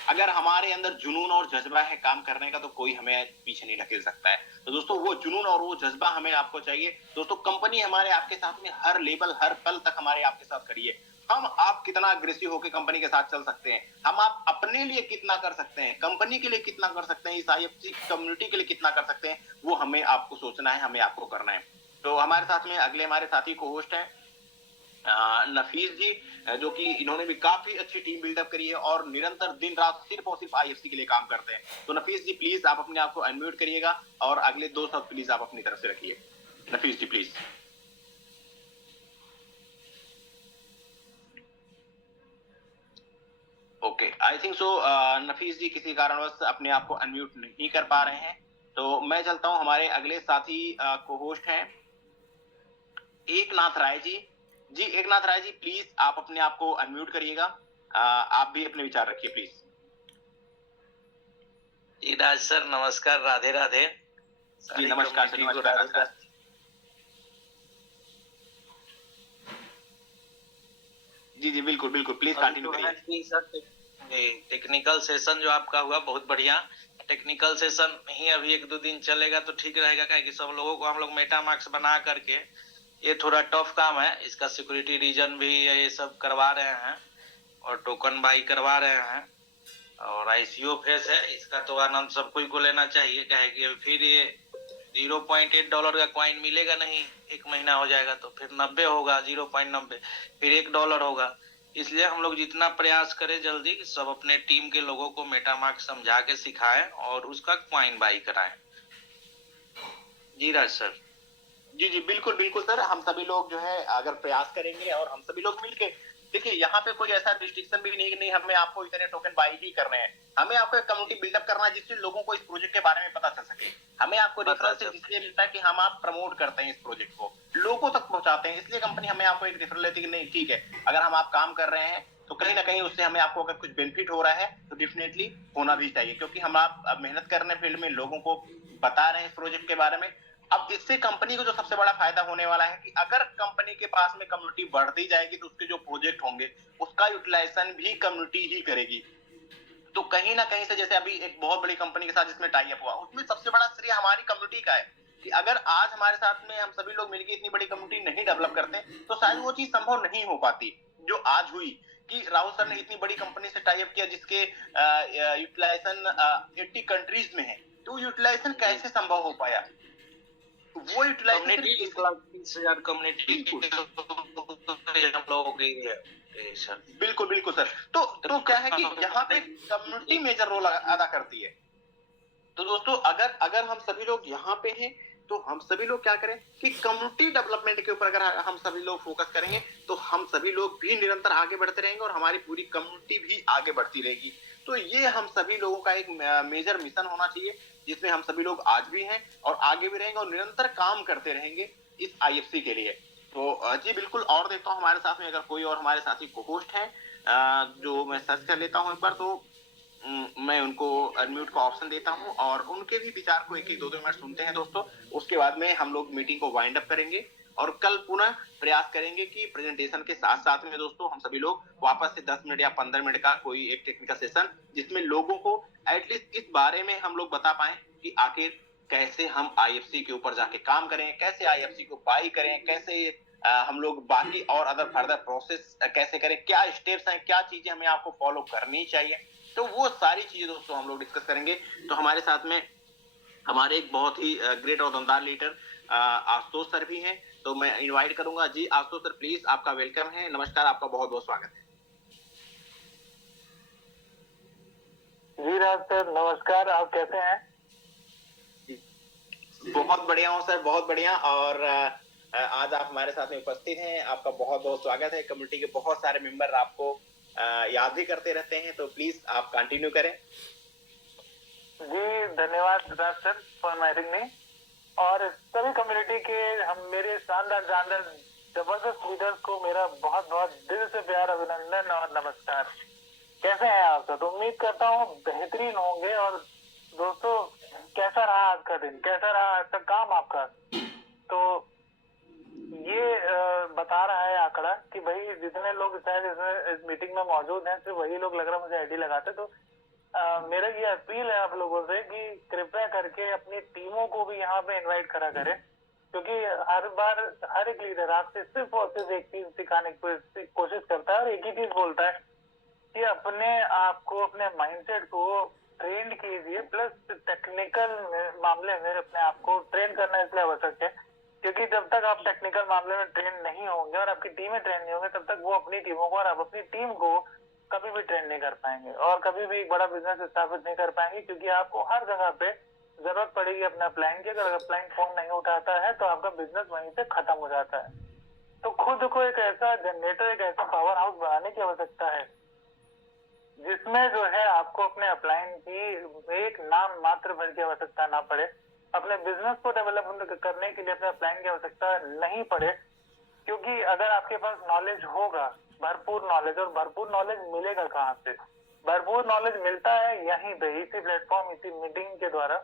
अगर हमारे अंदर जुनून और जज्बा है काम करने का तो कोई हमें पीछे नहीं ढकेल सकता है। तो दोस्तों वो जुनून और वो जज्बा हमें आपको चाहिए। दोस्तों कंपनी हमारे आपके साथ में हर लेवल हर पल तक हमारे आपके साथ खड़ी है। हम आप कितना अग्रेसिव होकर कंपनी के साथ चल सकते हैं, हम आप अपने लिए कितना कर सकते हैं, कंपनी के लिए कितना कर सकते हैं, इस आईएफसी कम्युनिटी के लिए कितना कर सकते हैं, वो हमें आपको सोचना है, हमें आपको करना है। तो हमारे साथ में अगले हमारे साथी को होस्ट है नफीस जी, जो कि इन्होंने भी काफी अच्छी टीम बिल्डअप करी है और निरंतर दिन रात सिर्फ और सिर्फ आईएफसी के लिए काम करते हैं। तो नफीस जी प्लीज आप अपने आप को अनम्यूट करिएगा और अगले 2 शब्द प्लीज आप अपनी तरफ से रखिए। Nafees ji please. Okay, I think so Nafees ji किसी कारणवश अपने आप को अनम्यूट नहीं कर पा रहे हैं। तो मैं चलता हूं, हमारे अगले साथी को होस्ट हैं एकनाथ राय जी। जी एकनाथ राय जी प्लीज आप अपने आप को अनम्यूट करिएगा, आप भी अपने विचार रखिए प्लीज। जी राज सर नमस्कार, राधे राधे। जी नमस्कार सर, नमस्कार। जी जी बिल्कुल बिल्कुल प्लीज कंटिन्यू करिए। टेक्निकल सेशन जो आपका हुआ बहुत बढ़िया। टेक्निकल सेशन ही अभी 1-2 दिन चलेगा तो ठीक रहेगा, क्योंकि सब लोगों को हम लोग मेटामार्क्स बना करके, ये थोड़ा टफ काम है, इसका सिक्योरिटी रीजन भी ये सब करवा रहे हैं और टोकन बाई करवा रहे हैं और आईसीओ फेस है, इसका तो आनंद सब कोई को लेना चाहिए। क्या है कि फिर ये $0.8 का कॉइन मिलेगा नहीं, 1 महीना हो जाएगा तो फिर 90 होगा, 0.90 फिर $1 होगा। इसलिए हम लोग जितना प्रयास करें जल्दी सब अपने टीम के लोगों को मेटामार्क समझा के सिखाएं और उसका कॉइन बाई कराएं। जी राज सर। जी जी बिल्कुल बिल्कुल सर, हम सभी लोग जो है अगर प्रयास करेंगे और हम सभी लोग मिलके, देखिए यहाँ पे कोई ऐसा रिस्ट्रिक्शन भी नहीं हमें आपको इतने टोकन बाई ही करने हैं। हमें आपको एक कम्युनिटी बिल्डअप करना है जिससे लोगों को इस प्रोजेक्ट के बारे में पता चल सके। हमें आपको रेफरल इसलिए मिलता है कि हम आप प्रमोट करते हैं इस प्रोजेक्ट को, लोगों तक पहुंचाते हैं, इसलिए कंपनी हमें आपको एक रेफरल लेती है कि नहीं ठीक है अगर हम आप काम कर रहे हैं तो कहीं ना कहीं उससे हमें आपको अगर कुछ बेनिफिट हो रहा है तो डेफिनेटली होना भी चाहिए, क्योंकि हम आप मेहनत करने फील्ड में लोगों को बता रहे हैं इस प्रोजेक्ट के बारे में। अब इससे कंपनी को जो सबसे बड़ा फायदा होने वाला है कि अगर कंपनी के पास में कम्युनिटी बढ़ती जाएगी तो उसके जो प्रोजेक्ट होंगे उसका यूटिलाइजेशन भी कम्युनिटी ही करेगी। तो कहीं ना कहीं से जैसे अभी एक बहुत बड़ी कंपनी के साथ जिसमें टाई अप हुआ, उसमें सबसे बड़ा श्रेय हमारी कम्युनिटी का है कि अगर आज हमारे साथ में हम सभी लोग मिलकर इतनी बड़ी कम्युनिटी नहीं डेवलप करते तो शायद वो चीज संभव नहीं हो पाती जो आज हुई कि राहुल सर ने इतनी बड़ी कंपनी से टाई अप किया जिसके यूटिलाइजेशन 80 कंट्रीज में है। तो यूटिलाइजेशन कैसे संभव हो पाया, वो यूटिलाइजेशन कम्युनिटी हम लोगों की सर। बिल्कुल बिल्कुल सर। तो क्या है कि यहाँ पे कम्युनिटी मेजर रोल अदा करती है। तो दोस्तों अगर हम सभी लोग यहाँ पे हैं तो हम सभी लोग क्या करें कि कम्युनिटी डेवलपमेंट के ऊपर अगर हम सभी लोग फोकस करेंगे तो हम सभी लोग भी निरंतर आगे बढ़ते रहेंगे और हमारी पूरी कम्युनिटी भी आगे बढ़ती रहेगी। तो ये हम सभी लोगों का एक मेजर मिशन होना चाहिए जिसमें हम सभी लोग आज भी हैं और आगे भी रहेंगे और निरंतर काम करते रहेंगे इस आईएफसी के लिए। तो जी बिल्कुल, और देखता हूँ हमारे साथ में अगर कोई और हमारे साथी को होस्ट है जो मैं सर्च कर लेता हूँ एक बार, तो मैं उनको अनम्यूट का ऑप्शन देता हूं और उनके भी विचार को 1-2 मिनट सुनते हैं दोस्तों। उसके बाद में हम लोग मीटिंग को वाइंड अप करेंगे और कल पुनः प्रयास करेंगे कि प्रेजेंटेशन के साथ साथ में दोस्तों हम सभी लोग वापस से 10 मिनट या 15 मिनट का कोई एक टेक्निकल सेशन, जिसमें लोगों को एटलीस्ट इस बारे में हम लोग बता पाए कि आखिर कैसे हम आईएफसी के ऊपर जाके काम करें, कैसे आईएफसी को बाई करें, कैसे हम लोग बाकी और अदर फर्दर प्रोसेस कैसे करें, क्या स्टेप्स हैं, क्या चीजें हमें आपको फॉलो करनी चाहिए। तो वो सारी चीजें दोस्तों हम लोग डिस्कस करेंगे। तो हमारे साथ में हमारे एक बहुत ही ग्रेट और दमदार लीडर आशुतोष सर भी हैं, तो मैं इनवाइट करूंगा। जी आशुतोष सर प्लीज, आपका वेलकम है, नमस्कार, आपका बहुत बहुत स्वागत है। जी राज सर नमस्कार, आप कैसे हैं? बहुत बढ़िया हूँ सर, बहुत बढ़िया। और आज आप हमारे साथ में उपस्थित हैं, आपका बहुत बहुत स्वागत है। कम्युनिटी के बहुत सारे मेंबर आपको याद भी करते रहते हैं, तो प्लीज आप कंटिन्यू करें। जी धन्यवाद राज सर फॉर इनवाइटिंग मी, और सभी कम्युनिटी के हम मेरे शानदार जानदार जबरदस्त लीडर्स को मेरा बहुत बहुत दिल से प्यार, अभिनंदन और नमस्कार। कैसे हैं आप सब? तो उम्मीद करता हूँ बेहतरीन होंगे। और दोस्तों कैसा रहा आज का दिन, कैसा रहा आज का काम आपका? तो ये बता रहा है आंकड़ा कि भाई जितने लोग शायद इस मीटिंग में मौजूद हैं सिर्फ वही लोग लग रहा है मुझे आईडी लगाते। तो मेरा ये अपील है आप लोगों से कि कृपया करके अपनी टीमों को भी यहाँ पे इनवाइट करा करें, क्योंकि हर बार हर एक लीडर आपसे सिर्फ और सिर्फ एक चीज सिखाने की कोशिश करता है और एक ही चीज बोलता है कि अपने आप को, अपने माइंडसेट को ट्रेंड कीजिए, प्लस टेक्निकल मामले में अपने आप को ट्रेन करना इसलिए आवश्यक है क्योंकि जब तक आप टेक्निकल मामले में ट्रेन नहीं होंगे और आपकी टीमें ट्रेन नहीं होंगे तब तक वो अपनी टीमों को और आप अपनी टीम को कभी भी ट्रेन नहीं कर पाएंगे और कभी भी एक बड़ा बिजनेस स्थापित नहीं कर पाएंगे, क्योंकि आपको हर जगह पे जरूरत पड़ेगी अपना अपलाइन की। अगर अपलाइन फोन नहीं उठाता है तो आपका बिजनेस वहीं से खत्म हो जाता है। तो खुद को एक ऐसा जनरेटर, एक ऐसा पावर हाउस बनाने की आवश्यकता है जिसमें जो है आपको अपने अपलाइन की एक नाम मात्र भर की आवश्यकता ना पड़े, अपने बिजनेस को डेवलप करने के लिए अपने अपलाइन की आवश्यकता नहीं पड़े। क्योंकि अगर आपके पास नॉलेज होगा, भरपूर नॉलेज, और भरपूर नॉलेज मिलेगा कहाँ से? भरपूर नॉलेज मिलता है यहीं पे, इसी प्लेटफॉर्म, इसी मीटिंग के द्वारा।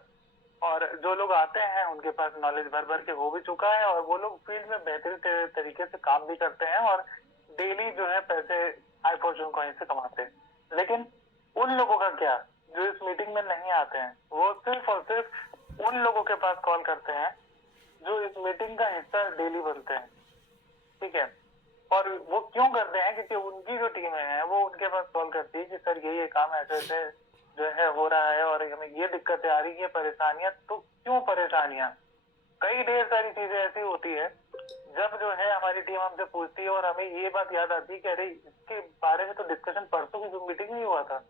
और जो लोग आते हैं उनके पास नॉलेज भर भर के हो भी चुका है और वो लोग फील्ड में बेहतरीन तरीके से काम भी करते हैं और डेली जो है पैसे हाई फॉर्चून कहीं से कमाते हैं। लेकिन उन लोगों का क्या जो इस मीटिंग में नहीं आते हैं? वो सिर्फ और सिर्फ उन लोगों के पास कॉल करते हैं जो इस मीटिंग का हिस्सा डेली बनते हैं, ठीक है? और वो क्यों करते हैं? क्योंकि उनकी जो टीमें हैं वो उनके पास कॉल करती है कि सर ये काम ऐसे ऐसे जो है हो रहा है और हमें ये दिक्कतें आ रही है, परेशानियां। तो क्यों परेशानियां? कई ढेर सारी चीजें ऐसी होती है जब जो है हमारी टीम हमसे पूछती है और हमें ये बात याद आती है कि अरे इसके बारे में तो डिस्कशन परसों की मीटिंग में ही हुआ था,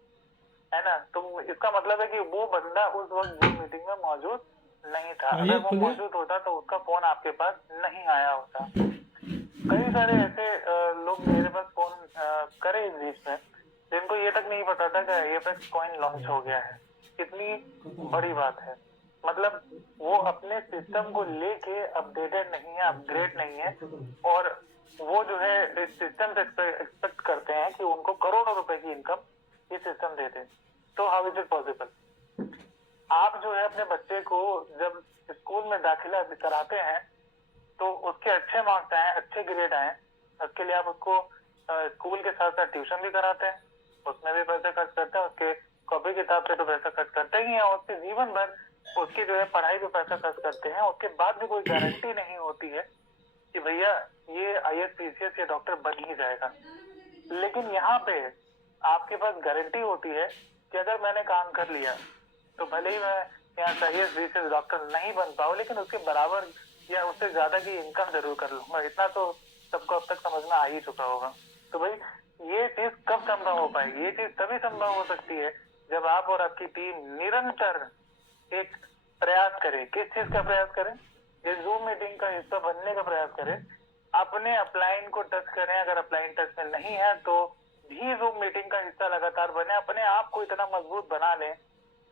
है ना? तो इसका मतलब है कि वो बंदा उस वक्त मीटिंग में मौजूद नहीं था। अगर वो मौजूद होता तो उसका फोन आपके पास नहीं आया होता। कई सारे ऐसे लोग मेरे पास फोन करे इस बीच में जिनको ये तक नहीं पता था कि AFX कॉइन लॉन्च हो गया है। कितनी बड़ी बात है, मतलब वो अपने सिस्टम को लेके अपडेटेड नहीं है, अपग्रेड नहीं है, और वो जो है इस सिस्टम से एक्सपेक्ट करते हैं कि उनको करोड़ों रुपए की इनकम ये सिस्टम दे दे। तो हाउ इज इट पॉसिबल? आप जो है अपने बच्चे को जब स्कूल में दाखिला कराते हैं तो उसके अच्छे मार्क्स आए, अच्छे ग्रेड आए, उसके लिए आप उसको स्कूल के साथ साथ ट्यूशन भी कराते हैं, उसमें भी पैसे खर्च करते हैं, उसके कॉपी किताब पे तो पैसा खर्च करते ही हैं, उसके जीवन भर उसकी जो है पढ़ाई पे पैसा खर्च करते हैं। उसके बाद भी कोई गारंटी नहीं होती है कि भैया ये IAS PCS या डॉक्टर बन ही जाएगा। लेकिन यहाँ पे आपके पास गारंटी होती है कि अगर मैंने काम कर लिया तो भले ही मैं यहाँ IAS PCS डॉक्टर नहीं बन पाऊँ, लेकिन उसके बराबर या उससे ज्यादा की इनकम जरूर कर लूंगा। इतना तो सबको अब तक समझ में आ ही चुका होगा। तो भाई ये चीज कब संभव हो पाएगी? ये चीज तभी संभव हो सकती है जब आप और आपकी टीम निरंतर एक प्रयास करें। किस चीज का प्रयास करें? ये जूम मीटिंग का हिस्सा बनने का प्रयास करें, अपने अपलाइन को टच करें, अगर अपलाइन टच में नहीं है तो भी जूम मीटिंग का हिस्सा लगातार बने, अपने आप को इतना मजबूत बना लें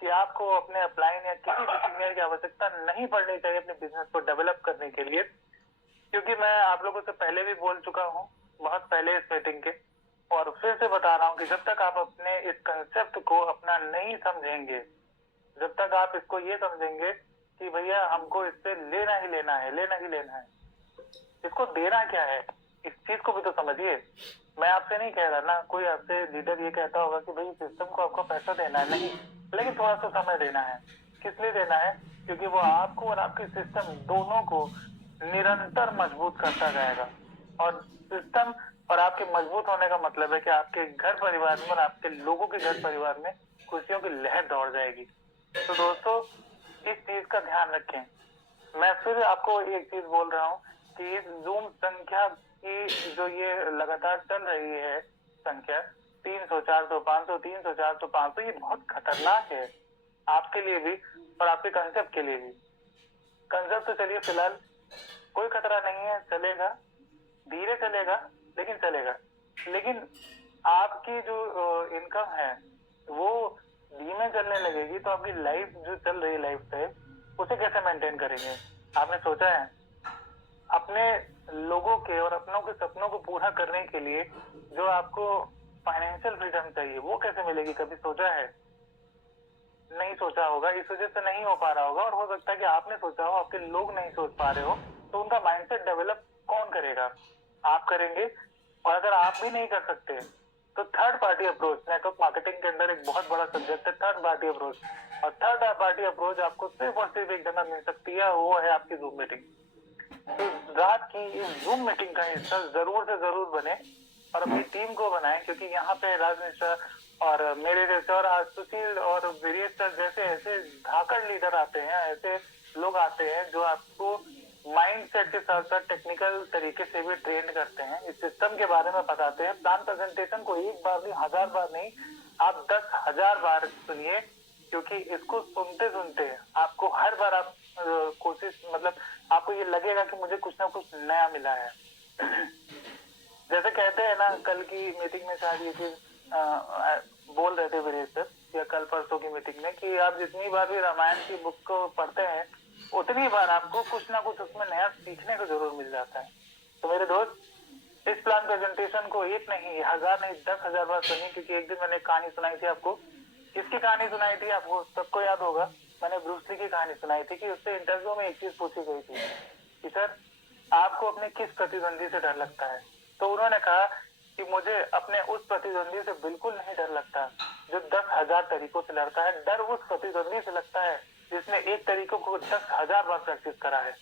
कि आपको अपने अपलाइन या किसी भी सीनियर की आवश्यकता नहीं पड़नी चाहिए अपने बिजनेस को डेवलप करने के लिए। क्योंकि मैं आप लोगों से पहले भी बोल चुका हूँ, बहुत पहले इस मीटिंग के, और फिर से बता रहा हूँ कि जब तक आप अपने इस कंसेप्ट को अपना नहीं समझेंगे, जब तक आप इसको ये समझेंगे कि भैया हमको इससे लेना ही लेना है, लेना ही लेना है, इसको देना क्या है, इस चीज को भी तो समझिए। मैं आपसे नहीं कह रहा ना, कोई आपसे लीडर ये कहता होगा कि भाई सिस्टम को आपको पैसा देना है, नहीं, लेकिन थोड़ा सा समय देना है। किस लिए देना है? क्योंकि वो आपको और आपके सिस्टम दोनों को निरंतर मजबूत करता जाएगा। और सिस्टम और आपके मजबूत होने का मतलब है कि आपके घर परिवार में और आपके लोगों के घर परिवार में खुशियों की लहर दौड़ जाएगी। तो दोस्तों, इस चीज का ध्यान रखें। मैं फिर आपको एक चीज बोल रहा हूँ कि इस जूम संख्या की जो ये लगातार चल रही है संख्या 300, 400, 500, 300, 400, 500, ये बहुत खतरनाक है आपके लिए भी और आपके कंसेप्ट के लिए भी। कंसेप्ट तो चलिए फिलहाल कोई खतरा नहीं है, चलेगा, धीरे चलेगा लेकिन चलेगा। लेकिन आपकी जो इनकम है वो धीमे चलने लगेगी तो आपकी लाइफ जो चल रही है, लाइफ स्टाइल, उसे कैसे मेंटेन करेंगे? आपने सोचा है? अपने लोगों के और अपनों के सपनों को पूरा करने के लिए जो आपको फाइनेंशियल फ्रीडम चाहिए वो कैसे मिलेगी? कभी सोचा है? नहीं सोचा होगा, इस वजह से नहीं हो पा रहा होगा। और हो सकता है कि आपने सोचा हो, आपके लोग नहीं सोच पा रहे हो, तो उनका माइंडसेट डेवलप कौन करेगा? आप करेंगे। और अगर आप भी नहीं कर सकते तो third party approach, network marketing के अंदर एक बहुत बड़ा सब्जेक्ट है थर्ड पार्टी अप्रोच। और थर्ड पार्टी अप्रोच आपको सिर्फ और सिर्फ एक जगह मिल सकती है, वो है आपकी जूम मीटिंग। तो रात की इस जूम मीटिंग का हिस्सा जरूर से जरूर बने और अपनी टीम को बनाएं, क्योंकि यहाँ पे राजमिश्रा और मेरे जैसे और सुशील और वीरेश सर जैसे ऐसे धाकड़ लीडर आते हैं, ऐसे लोग आते हैं जो आपको माइंडसेट के साथ साथ टेक्निकल तरीके से भी ट्रेन करते हैं, इस सिस्टम के बारे में बताते हैं। प्लान प्रेजेंटेशन को एक बार नहीं, 1000 बार नहीं, आप 10,000 बार सुनिए, क्योंकि इसको सुनते सुनते आपको हर बार आप कोशिश, मतलब आपको ये लगेगा कि मुझे कुछ ना कुछ नया मिला है। जैसे कहते हैं ना, कल की मीटिंग में शायद ये चीज बोल रहे थे वीरेश सर, या कल परसों की मीटिंग में, कि आप जितनी बार भी रामायण की बुक को पढ़ते हैं उतनी बार आपको कुछ ना कुछ उसमें नया सीखने को जरूर मिल जाता है। तो मेरे दोस्त, इस प्लान प्रेजेंटेशन को एक नहीं, 1000 नहीं, 10,000 बार सुनिए, क्योंकि एक दिन मैंने कहानी सुनाई थी आपको। किसकी कहानी सुनाई थी? आपको सबको याद होगा, मैंने ब्रूस ली की कहानी सुनाई थी कि उससे इंटरव्यू में एक चीज पूछी गई थी कि सर आपको अपने किस प्रतिद्वंदी से डर लगता है? तो उन्होंने कहा कि मुझे अपने उस प्रतिद्वंदी से बिल्कुल नहीं डर लगता जो 10,000 तरीकों से लड़ता है। डर उस प्रतिद्वंदी से लगता है जिसने एक तरीकों को 10,000 बार प्रैक्टिस करा है।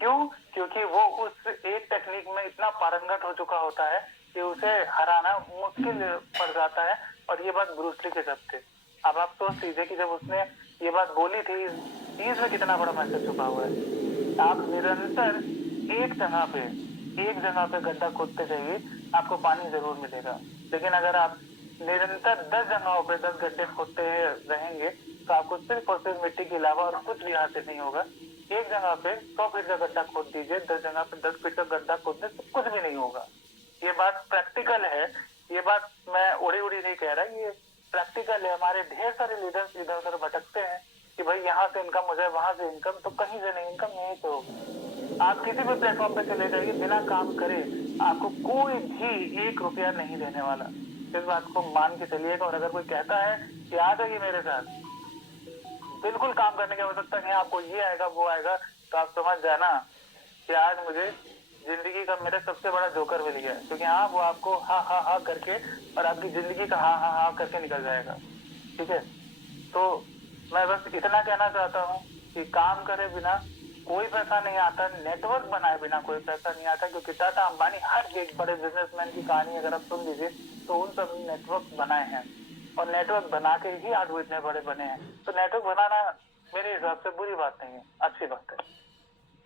क्यों? क्योंकि वो उस एक टेक्निक में इतना पारंगत हो चुका होता है कि उसे हराना मुश्किल पड़ जाता है। और ये बात ब्रूस ली के जब थे। अब आप सोच लीजिए कि जब उसने ये बात बोली थी, चीज में कितना बड़ा मैसेज छुपा हुआ है। आप निरंतर एक जगह पे गड्ढा खोदते जाइए, आपको पानी जरूर मिलेगा। लेकिन अगर आप निरंतर 10 जगहों पे 10 गड्ढे खोदते रहेंगे तो आपको सिर्फ और सिर्फ मिट्टी के अलावा और कुछ भी हासिल नहीं होगा। एक जगह पे 100 फीट का गड्ढा खोद दीजिए, 10 जगह पे 10 फीट का गड्ढा खोदने से कुछ भी नहीं होगा। ये बात प्रैक्टिकल है, ये बात मैं उड़ी नहीं कह रहा, ये प्रैक्टिकल है। हमारे ढेर सारे लीडर्स इधर उधर भटकते हैं कि भाई यहाँ से इनकम हो जाए, वहां से इनकम, तो कहीं से नहीं, इनकम यहीं से होगी। आप किसी भी प्लेटफॉर्म पे चले जाइए, बिना काम करे आपको कोई भी 1 रुपया नहीं देने वाला। इस बात को मान के चलिएगा। और अगर कोई कहता है कि आ जाइए मेरे साथ, बिल्कुल काम करने की आवश्यकता नहीं, आपको ये आएगा वो आएगा, तो आप समझ जाना कि आज मुझे जिंदगी का मेरा सबसे बड़ा जोकर मिल गया। क्योंकि हाँ, वो आपको हा करके और आपकी जिंदगी का हा करके निकल जाएगा। ठीक है, तो मैं बस इतना कहना चाहता हूँ कि काम करे बिना कोई पैसा नहीं आता, नेटवर्क बनाए बिना कोई पैसा नहीं आता। क्योंकि टाटा अंबानी, हर एक बड़े बिजनेसमैन की कहानी अगर आप सुन लीजिए तो उन सब नेटवर्क बनाए हैं, और नेटवर्क बना के ही आज वो इतने बड़े बने हैं। तो नेटवर्क बनाना मेरे हिसाब से बुरी बात नहीं है, अच्छी बात है।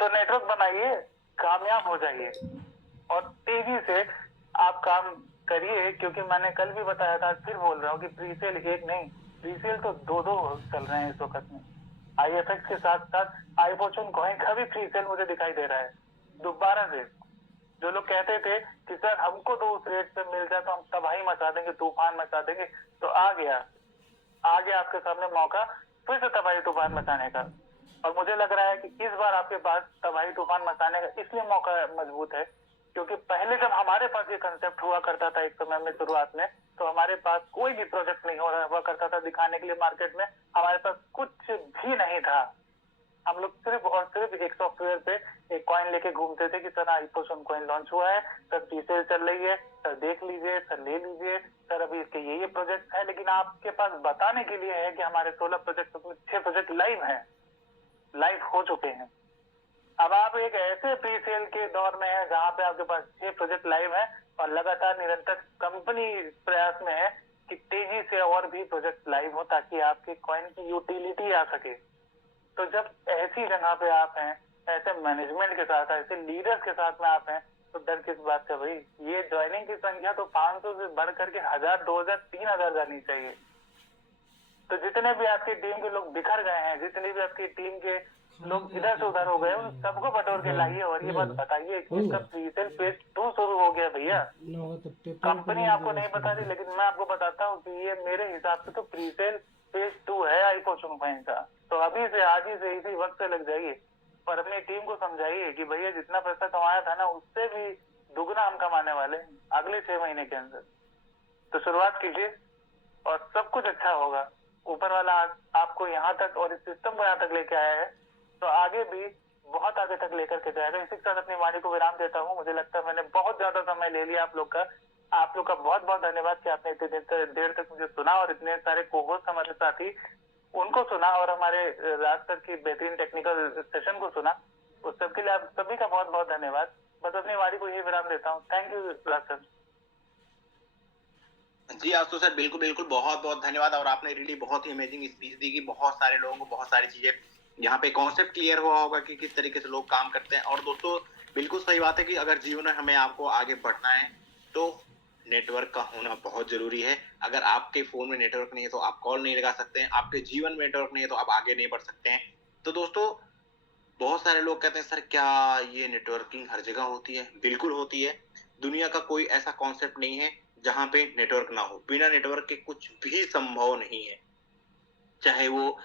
तो नेटवर्क बनाइए, कामयाब हो जाइए और तेजी से आप काम करिए। क्योंकि मैंने कल भी बताया था, फिर बोल रहा हूँ कि प्रीसेल एक नहीं, प्रीसेल तो 2 चल रहे हैं इस वक्त में। IFX के साथ साथ iFortune कॉइन का भी प्रीसेल मुझे दिखाई दे रहा है दोबारा से। जो लोग कहते थे कि सर हमको तो उस रेट पे मिल जाए तो हम तबाही मचा देंगे, तूफान मचा देंगे, तो आ गया आपके सामने मौका फिर से तबाही तूफान मचाने का। और मुझे लग रहा है कि इस बार आपके पास तबाही तूफान मचाने का इसलिए मौका मजबूत है क्योंकि पहले जब हमारे पास ये कंसेप्ट हुआ करता था एक समय में शुरुआत में, तो हमारे पास कोई भी प्रोजेक्ट नहीं हुआ करता था दिखाने के लिए मार्केट में, हमारे पास कुछ भी नहीं था। हम लोग सिर्फ और सिर्फ एक सॉफ्टवेयर पे एक कॉइन लेके घूमते थे कि सर आईपोसन कॉइन लॉन्च हुआ है, सर प्रीसेल चल रही है, सर देख लीजिए, सर ले लीजिए, सर अभी इसके ये प्रोजेक्ट है। लेकिन आपके पास बताने के लिए है कि हमारे 16 प्रोजेक्ट, उसमें 6 प्रोजेक्ट लाइव हो चुके हैं। अब आप एक ऐसे प्री सेल के दौर में है जहां पे आपके पास 6 प्रोजेक्ट लाइव है और लगातार निरंतर कंपनी प्रयास में है कि तेजी से और भी प्रोजेक्ट लाइव हो ताकि आपके कॉइन की यूटिलिटी आ सके। तो जब ऐसी जगह पे आप हैं, ऐसे मैनेजमेंट के साथ, ऐसे लीडर्स के साथ में आप हैं, तो डर किस बात का भाई? ये ज्वाइनिंग की संख्या तो 500 से बढ़ करके 1000, 2000, 3000 जानी चाहिए। तो जितने भी आपकी टीम के लोग बिखर गए हैं, जितने भी आपकी टीम के लोग इधर से उधर हो गए, उन सबको बटोर के लाइए और ये बात बताइए कि इसका प्रीसेल फेज 2 शुरू हो गया भैया। कंपनी आपको नहीं बता रही, लेकिन मैं आपको बताता हूँ कि ये मेरे हिसाब से तो प्रीसेल फेज 2 है आईपोसन कॉइन का। तो अभी से, आज ही से, इसी वक्त से लग जाइए और अपनी टीम को समझाइए कि भैया जितना पैसा कमाया था ना, उससे भी दुगना हम कमाने वाले हैं अगले 6 महीने के अंदर। तो शुरुआत कीजिए और सब कुछ अच्छा होगा। ऊपर वाला आपको यहाँ तक और इस सिस्टम को यहाँ तक लेके आया है, तो आगे भी बहुत आगे तक लेकर के जाएगा। इसी के साथ अपनी वाणी को विराम देता हूँ। मुझे लगता है मैंने बहुत ज्यादा समय ले लिया आप लोग का। आप लोग का बहुत बहुत धन्यवाद कि आपने इतनी देर तक मुझे सुना और इतने सारे कोहोस्ट हमारे साथी उनको सुना और हमारे राज सर की बेहतरीन टेक्निकल सेशन को सुना। उस सबके लिए आप सभी का बहुत बहुत धन्यवाद। बस अपनी वाणी को यही विराम देता हूँ। Thank you Raj sir. जी आशु सर, बिल्कुल बिल्कुल, बहुत बहुत धन्यवाद। और आपने रियली बहुत ही अमेजिंग स्पीच दी कि बहुत सारे लोगों को बहुत सारी चीजें यहाँ पे कॉन्सेप्ट क्लियर हुआ होगा कि किस तरीके से लोग काम करते हैं। और दोस्तों बिल्कुल सही बात है कि अगर जीवन में हमें आपको आगे बढ़ना है तो नेटवर्क का होना बहुत जरूरी है। अगर आपके फोन में नेटवर्क नहीं है तो आप कॉल नहीं लगा सकते हैं, आपके जीवन में नेटवर्क नहीं है तो आप आगे नहीं बढ़ सकते हैं। तो दोस्तों बहुत सारे लोग कहते हैं सर क्या ये नेटवर्किंग हर जगह होती है? बिल्कुल होती है। दुनिया का कोई ऐसा कॉन्सेप्ट नहीं है जहां पे नेटवर्क ना हो। बिना नेटवर्क के कुछ भी संभव नहीं है। चाहे वो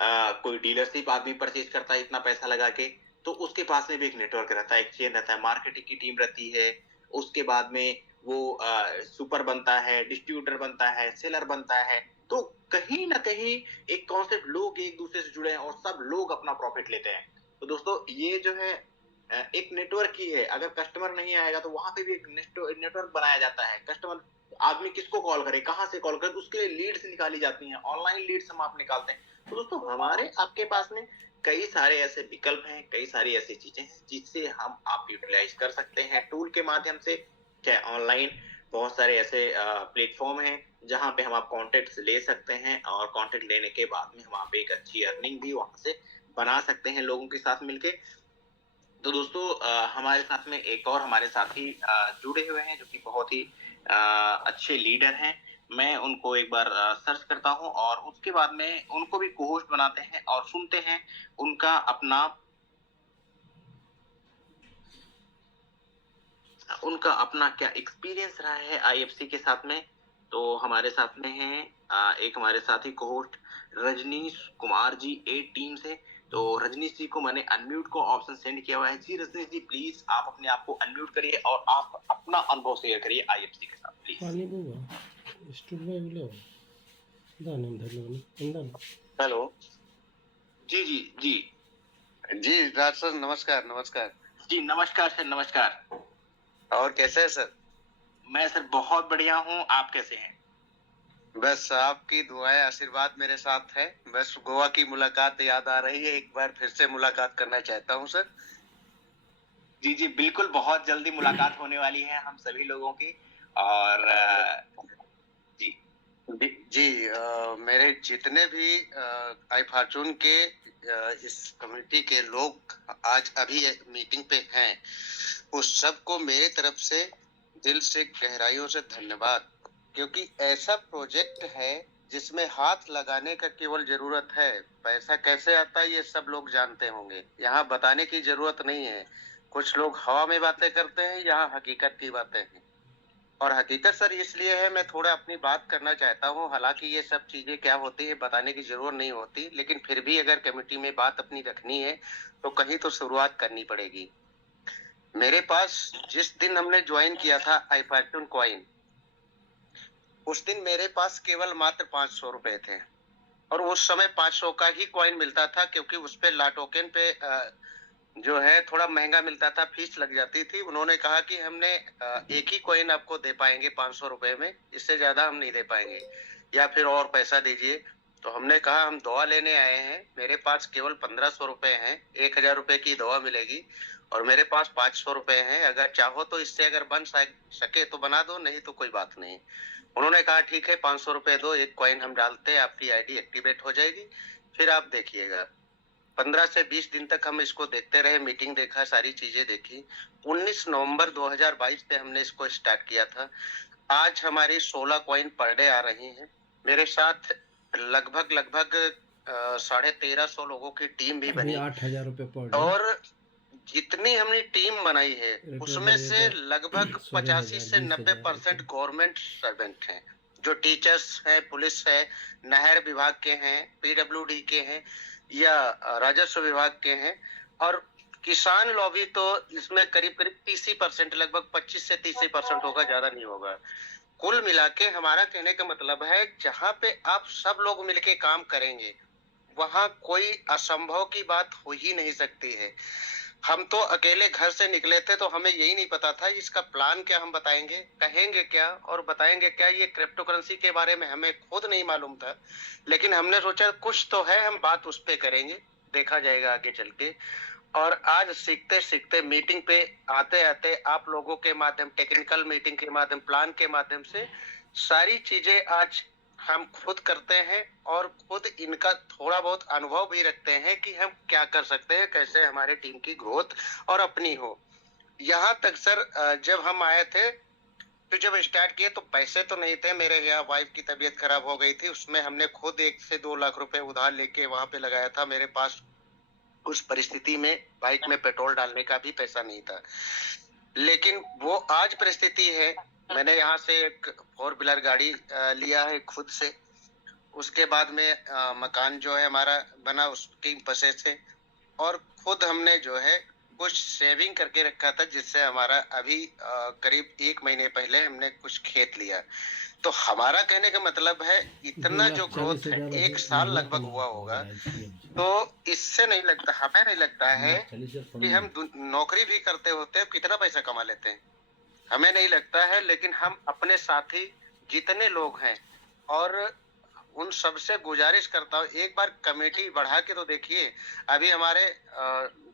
कोई डीलरशिप आदमी परचेज करता है इतना पैसा लगा के, तो उसके पास में भी एक नेटवर्क रहता है, एक चेन रहता है, मार्केटिंग की टीम रहती है। उसके बाद में वो सुपर बनता है, डिस्ट्रीब्यूटर बनता है, सेलर बनता है। तो कहीं ना कहीं एक कॉन्सेप्ट, लोग एक दूसरे से जुड़े हैं और सब लोग अपना प्रॉफिट लेते हैं। तो दोस्तों ये जो है एक नेटवर्क ही है। अगर कस्टमर नहीं आएगा तो वहां पे भी एक नेटवर्क बनाया जाता है। कस्टमर आदमी किसको कॉल करे, कहाँ से कॉल करे, उसके लिए लीड्स निकाली जाती हैं, ऑनलाइन लीड्स हम आप निकालते हैं। तो दोस्तों हमारे आपके पास में कई सारे ऐसे विकल्प हैं, कई सारी ऐसी चीजें हैं जिससे हम आप यूटिलाइज कर सकते हैं टूल के माध्यम से। चाहे ऑनलाइन बहुत सारे ऐसे प्लेटफॉर्म हैं जहां पे हम आप कॉन्टेक्ट ले सकते हैं और कॉन्टेक्ट लेने के बाद में हम आप एक अच्छी अर्निंग भी वहां से बना सकते हैं लोगों के साथ मिलके। तो दोस्तों हमारे साथ में एक और हमारे साथी जुड़े हुए हैं जो कि बहुत ही अच्छे लीडर हैं। मैं उनको एक बार सर्च करता हूं और उसके बाद में उनको भी कोहोस्ट बनाते हैं और सुनते हैं उनका अपना क्या एक्सपीरियंस रहा है आईएफसी के साथ में। तो हमारे साथ में है एक हमारे साथी कोहोस्ट रजनीश कुमार जी ए टीम से। तो रजनीश जी को मैंने अनम्यूट को ऑप्शन सेंड किया हुआ है। जी रजनीश जी प्लीज आप अपने आप को अनम्यूट करिए और आप अपना अनुभव शेयर करिए आईएफसी के साथ प्लीज। हेलो जी जी जी जी राज सर, नमस्कार। नमस्कार जी, नमस्कार सर, नमस्कार। और कैसे है सर? मैं सर बहुत बढ़िया हूँ, आप कैसे हैं? बस आपकी दुआएं आशीर्वाद मेरे साथ है। बस गोवा की मुलाकात याद आ रही है, एक बार फिर से मुलाकात करना चाहता हूँ सर। जी जी बिल्कुल, बहुत जल्दी मुलाकात होने वाली है हम सभी लोगों की। और जी जी मेरे जितने भी आई फॉर्चून के इस कम्युनिटी के लोग आज अभी मीटिंग पे हैं, उस सबको मेरे तरफ से दिल से गहराइयों से धन्यवाद। क्योंकि ऐसा प्रोजेक्ट है जिसमें हाथ लगाने का केवल जरूरत है। पैसा कैसे आता है ये सब लोग जानते होंगे, यहाँ बताने की जरूरत नहीं है। कुछ लोग हवा में बातें करते हैं, यहाँ हकीकत की बातें हैं। और हकीकत सर इसलिए है, मैं थोड़ा अपनी बात करना चाहता हूँ। हालांकि ये सब चीजें क्या होती है बताने की जरूरत नहीं होती, लेकिन फिर भी अगर कमेटी में बात अपनी रखनी है तो कहीं तो शुरुआत करनी पड़ेगी। मेरे पास जिस दिन हमने ज्वाइन किया था आई फॉर्चून कॉइन, उस दिन मेरे पास केवल मात्र 500 रुपए थे। और उस समय 500 का ही कॉइन मिलता था, क्योंकि उस पे ला टोकन पे जो है थोड़ा महंगा मिलता था, फीस लग जाती थी। उन्होंने कहा कि हमने एक ही कॉइन आपको दे पाएंगे 500 रुपए में, इससे ज्यादा हम नहीं दे पाएंगे, या फिर और पैसा दीजिए। तो हमने कहा हम दवा लेने आए हैं, मेरे पास केवल 1500 रुपए हैं, 1000 रुपए की दवा मिलेगी और मेरे पास 500 रुपए हैं, अगर चाहो तो इससे अगर बन सके तो बना दो, नहीं तो कोई बात नहीं। उन्होंने कहा ठीक है 500 रुपए दो, एक कॉइन हम डालते हैं, आपकी आईडी एक्टिवेट हो जाएगी, फिर आप देखिएगा। 15 से 20 दिन तक हम इसको देखते रहे, मीटिंग देखा, सारी चीजें देखी। 19 नवंबर 2022 पे हमने इसको स्टार्ट किया था। आज हमारी 16 कॉइन पर डे आ रही हैं। मेरे साथ लगभग 1350 लोगों की टीम भी बनी, 8,000 रुपए पर डे। और जितनी हमने टीम बनाई है उसमें से लगभग 85 से 90% गवर्नमेंट सर्वेंट हैं, जो टीचर्स हैं, पुलिस है, नहर विभाग के हैं, पीडब्ल्यूडी के हैं या राजस्व विभाग के हैं, और किसान लॉबी तो इसमें करीब 30%, लगभग 25 से 30% होगा, ज्यादा नहीं होगा। कुल मिला के हमारा कहने का मतलब है, जहाँ पे आप सब लोग मिलके काम करेंगे वहां कोई असंभव की बात हो ही नहीं सकती है। हम तो अकेले घर से निकले थे, तो हमें यही नहीं पता था इसका प्लान क्या, हम बताएंगे, कहेंगे क्या और बताएंगे क्या, ये क्रिप्टो करेंसी के बारे में हमें खुद नहीं मालूम था। लेकिन हमने सोचा कुछ तो है, हम बात उस पे करेंगे, देखा जाएगा आगे चल के। और आज सीखते सीखते, मीटिंग पे आते आते, आप लोगों के माध्यम, टेक्निकल मीटिंग के माध्यम, प्लान के माध्यम से सारी चीजें आज हम खुद करते हैं, और खुद इनका थोड़ा बहुत अनुभव भी रखते हैं कि हम क्या कर सकते हैं, कैसे हमारे टीम की ग्रोथ और अपनी हो। यहाँ तक सर, जब हम आए थे तो जब स्टार्ट किए तो पैसे तो नहीं थे। मेरे यहाँ वाइफ की तबीयत खराब हो गई थी, उसमें हमने खुद 1 से 2 लाख रुपए उधार लेके वहां पे लगाया था। मेरे पास उस परिस्थिति में बाइक में पेट्रोल डालने का भी पैसा नहीं था। लेकिन वो आज परिस्थिति है, मैंने यहाँ से एक 4 व्हीलर गाड़ी लिया है खुद से। उसके बाद में मकान जो है हमारा बना उसकी पैसे से, और खुद हमने जो है कुछ सेविंग करके रखा था, जिससे हमारा अभी करीब 1 महीने पहले हमने कुछ खेत लिया। तो हमारा कहने का मतलब है, इतना जो ग्रोथ है 1 साल लगभग हुआ होगा, तो इससे नहीं लगता, हमें नहीं लगता है कि हम नौकरी भी करते होते कितना पैसा कमा लेते हैं, हमें नहीं लगता है। लेकिन हम अपने साथी जितने लोग हैं, और उन सबसे गुजारिश करता हूँ, एक बार कमेटी बढ़ा के तो देखिए। अभी हमारे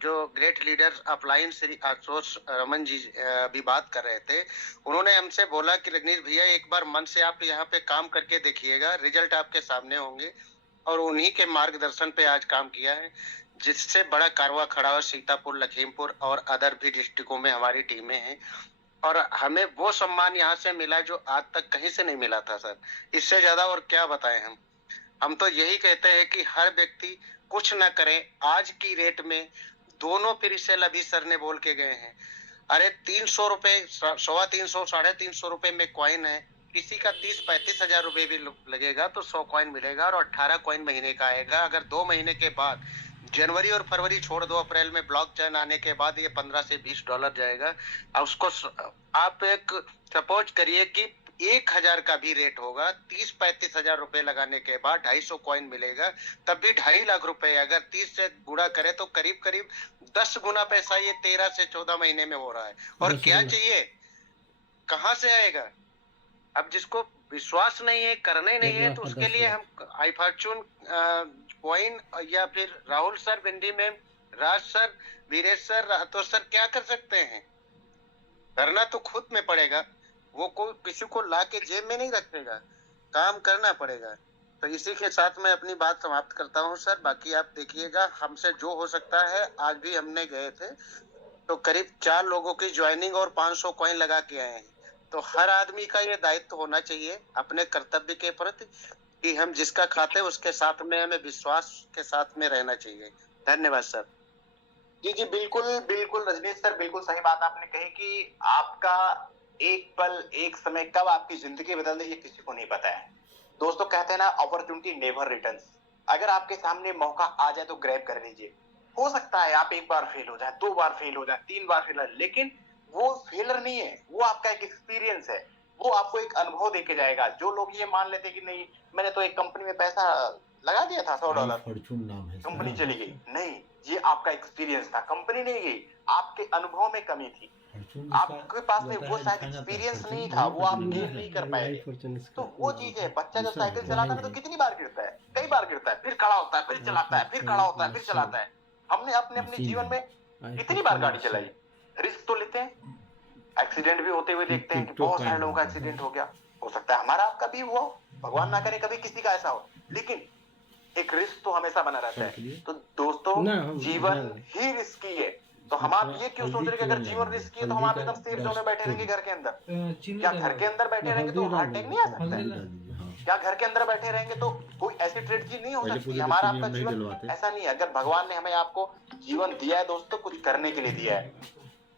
जो great leader upline Shri Ashutosh Raman ji भी बात कर रहे थे, उन्होंने हमसे बोला कि रजनीश भैया एक बार मन से आप यहाँ पे काम करके देखिएगा, रिजल्ट आपके सामने होंगे। और उन्हीं के मार्गदर्शन पे आज काम किया है, जिससे बड़ा कारवा खड़ा हुआ, सीतापुर, लखीमपुर और अदर भी डिस्ट्रिक्टों में हमारी टीमें हैं, और हमें वो सम्मान यहाँ से मिला जो आज तक कहीं से नहीं मिला था सर। इससे ज्यादा और क्या बताएं हम तो यही कहते हैं कि हर व्यक्ति कुछ न करे। आज की रेट में दोनों प्रीसेल अभी सर ने बोल के गए हैं, अरे 300 रुपए, 350, 350 रुपए में कॉइन है, किसी का 30-35 हजार रुपए भी लगेगा तो 100 कॉइन मिलेगा, और 18 कॉइन महीने का आएगा। अगर 2 महीने के बाद, जनवरी और फरवरी छोड़ दो, अप्रैल में ब्लॉकचेन आने के बाद ये 15 से 20 डॉलर जाएगा। अब उसको आप एक सपोज करिए कि 1000 का भी रेट होगा, 30-35 हजार रुपए लगाने के बाद 250 कॉइन मिलेगा, तब भी 2.5 लाख रुपए। अगर 30 से गुणा करे तो करीब करीब 10 गुना पैसा ये 13 से 14 महीने में हो रहा है। और क्या चाहिए, कहाँ से आएगा? अब जिसको विश्वास नहीं है, करना ही नहीं है, तो उसके लिए हम आई फॉर्चून कॉइन, या फिर Rahul sir, Bhindi ma'am, Raj sir, Viresh sir, Rathore sir क्या कर सकते हैं? करना तो खुद में पड़ेगा, वो कोई किसी को ला के जेब में नहीं रखेगा, काम करना पड़ेगा। तो इसी के साथ मैं अपनी बात समाप्त करता हूँ सर। बाकी आप देखिएगा, हमसे जो हो सकता है। आज भी हमने गए थे तो करीब 4 लोगों की ज्वाइनिंग और 500 कॉइन लगा के आए हैं। तो हर आदमी का ये दायित्व होना चाहिए अपने कर्तव्य के प्रति, कि हम जिसका खाते उसके साथ में हमें विश्वास के साथ में रहना चाहिए। धन्यवाद सर। जी जी, बिल्कुल बिल्कुल रजनीश सर, बिल्कुल सही बात आपने कही कि आपका एक पल, एक समय कब आपकी जिंदगी बदल दे ये किसी को नहीं पता है। दोस्तों कहते हैं ना, अपॉर्चुनिटी नेवर रिटर्न्स। अगर आपके सामने मौका आ जाए तो ग्रैब कर लीजिए। हो सकता है आप 1 बार फेल हो जाए, 2 बार फेल हो जाए, 3 बार फेल हो जाए, लेकिन वो फेलर नहीं है, वो आपका एक एक्सपीरियंस है, वो आपको एक अनुभव देके जाएगा। जो लोग ये मान लेते कि नहीं, मैंने तो एक कंपनी में पैसा लगा दिया था $100, फॉर्चून नाम है कंपनी चली गई। नहीं, ये आपका एक्सपीरियंस था, कंपनी नहीं गई, आपके अनुभव में कमी थी, आपके पास में वो शायद एक्सपीरियंस नहीं था, वो आप गेन नहीं कर पाए थे। तो वो चीज है, बच्चा जब साइकिल चलाता है ना तो कितनी बार गिरता है, कई बार गिरता है, फिर खड़ा होता है, फिर चलाता है, फिर खड़ा होता है, फिर चलाता है। हमने अपने जीवन में कितनी बार गाड़ी चलाई, रिस्क तो लेते हैं, एक्सीडेंट भी होते हुए देखते हैं कि बहुत सारे लोगों का एक्सीडेंट हो गया, हो सकता है हमारा आपका भी हुआ, भगवान ना करे कभी किसी का ऐसा हो, लेकिन एक रिस्क तो हमेशा बना रहता है। तो दोस्तों जीवन ही रिस्की है, तो हम आप ये क्यों सोच रहे कि अगर जीवन रिस्की है तो हम आप एकदम सेफ जोन में बैठे रहेंगे घर के अंदर? क्या घर के अंदर बैठे रहेंगे तो हार्ट अटैक नहीं आ सकता है? क्या घर के अंदर बैठे रहेंगे तो कोई ऐसी ट्रेजेडी नहीं हो सकती? हमारा आपका जीवन ऐसा नहीं है। अगर भगवान ने हमें आपको जीवन दिया है दोस्तों, कुछ करने के लिए दिया है,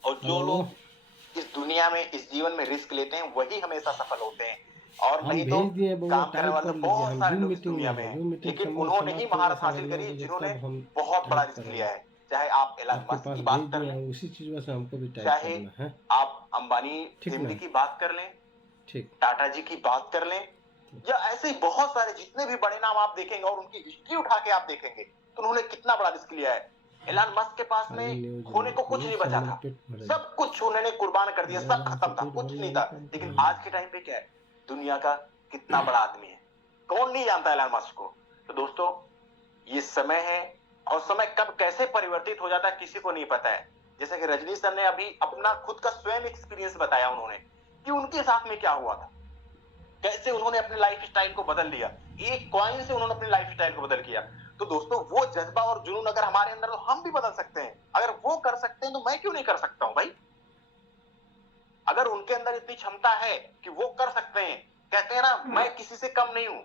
और जो लोग इस दुनिया में इस जीवन में रिस्क लेते हैं वही हमेशा सफल होते हैं, और नहीं तो काम करने वाले बहुत सारे लोग इस दुनिया में हैं, लेकिन उन्होंने ही महारत हासिल करी है जिन्होंने बहुत बड़ा रिस्क लिया है। चाहे आप एलन मस्क की बात कर लें, उसी चीज में से हमको भी टाइप चाहे करना है। आप अंबानी फैमिली की बात कर लें, ठीक, टाटा जी की बात कर लें, या ऐसे ही बहुत सारे जितने भी बड़े नाम आप देखेंगे और उनकी हिस्ट्री उठा के आप देखेंगे तो उन्होंने कितना बड़ा रिस्क लिया है। एलन मस्क के पास में खोने को कुछ नहीं बचा था, सब कुछ उन्होंने कुर्बान कर दिया, सब खत्म था, कुछ नहीं था। लेकिन आज के टाइम पे क्या है, दुनिया का कितना बड़ा आदमी है, कौन नहीं जानता एलन मस्क को? तो दोस्तों ये समय है, और समय कब कैसे परिवर्तित हो जाता है किसी को नहीं पता है। जैसे कि रजनी सर ने अभी अपना खुद का स्वयं एक्सपीरियंस बताया उन्होंने कि उनके साथ में क्या हुआ था, कैसे उन्होंने अपने लाइफ स्टाइल को बदल लिया, एक कॉइन से उन्होंने अपने लाइफ स्टाइल को बदल किया। तो दोस्तों वो जज्बा और जुनून अगर हमारे अंदर तो हम भी बदल सकते हैं। अगर वो कर सकते हैं तो मैं क्यों नहीं कर सकता हूं भाई? अगर उनके अंदर इतनी क्षमता है कि वो कर सकते हैं, कहते हैं ना मैं किसी से कम नहीं हूं,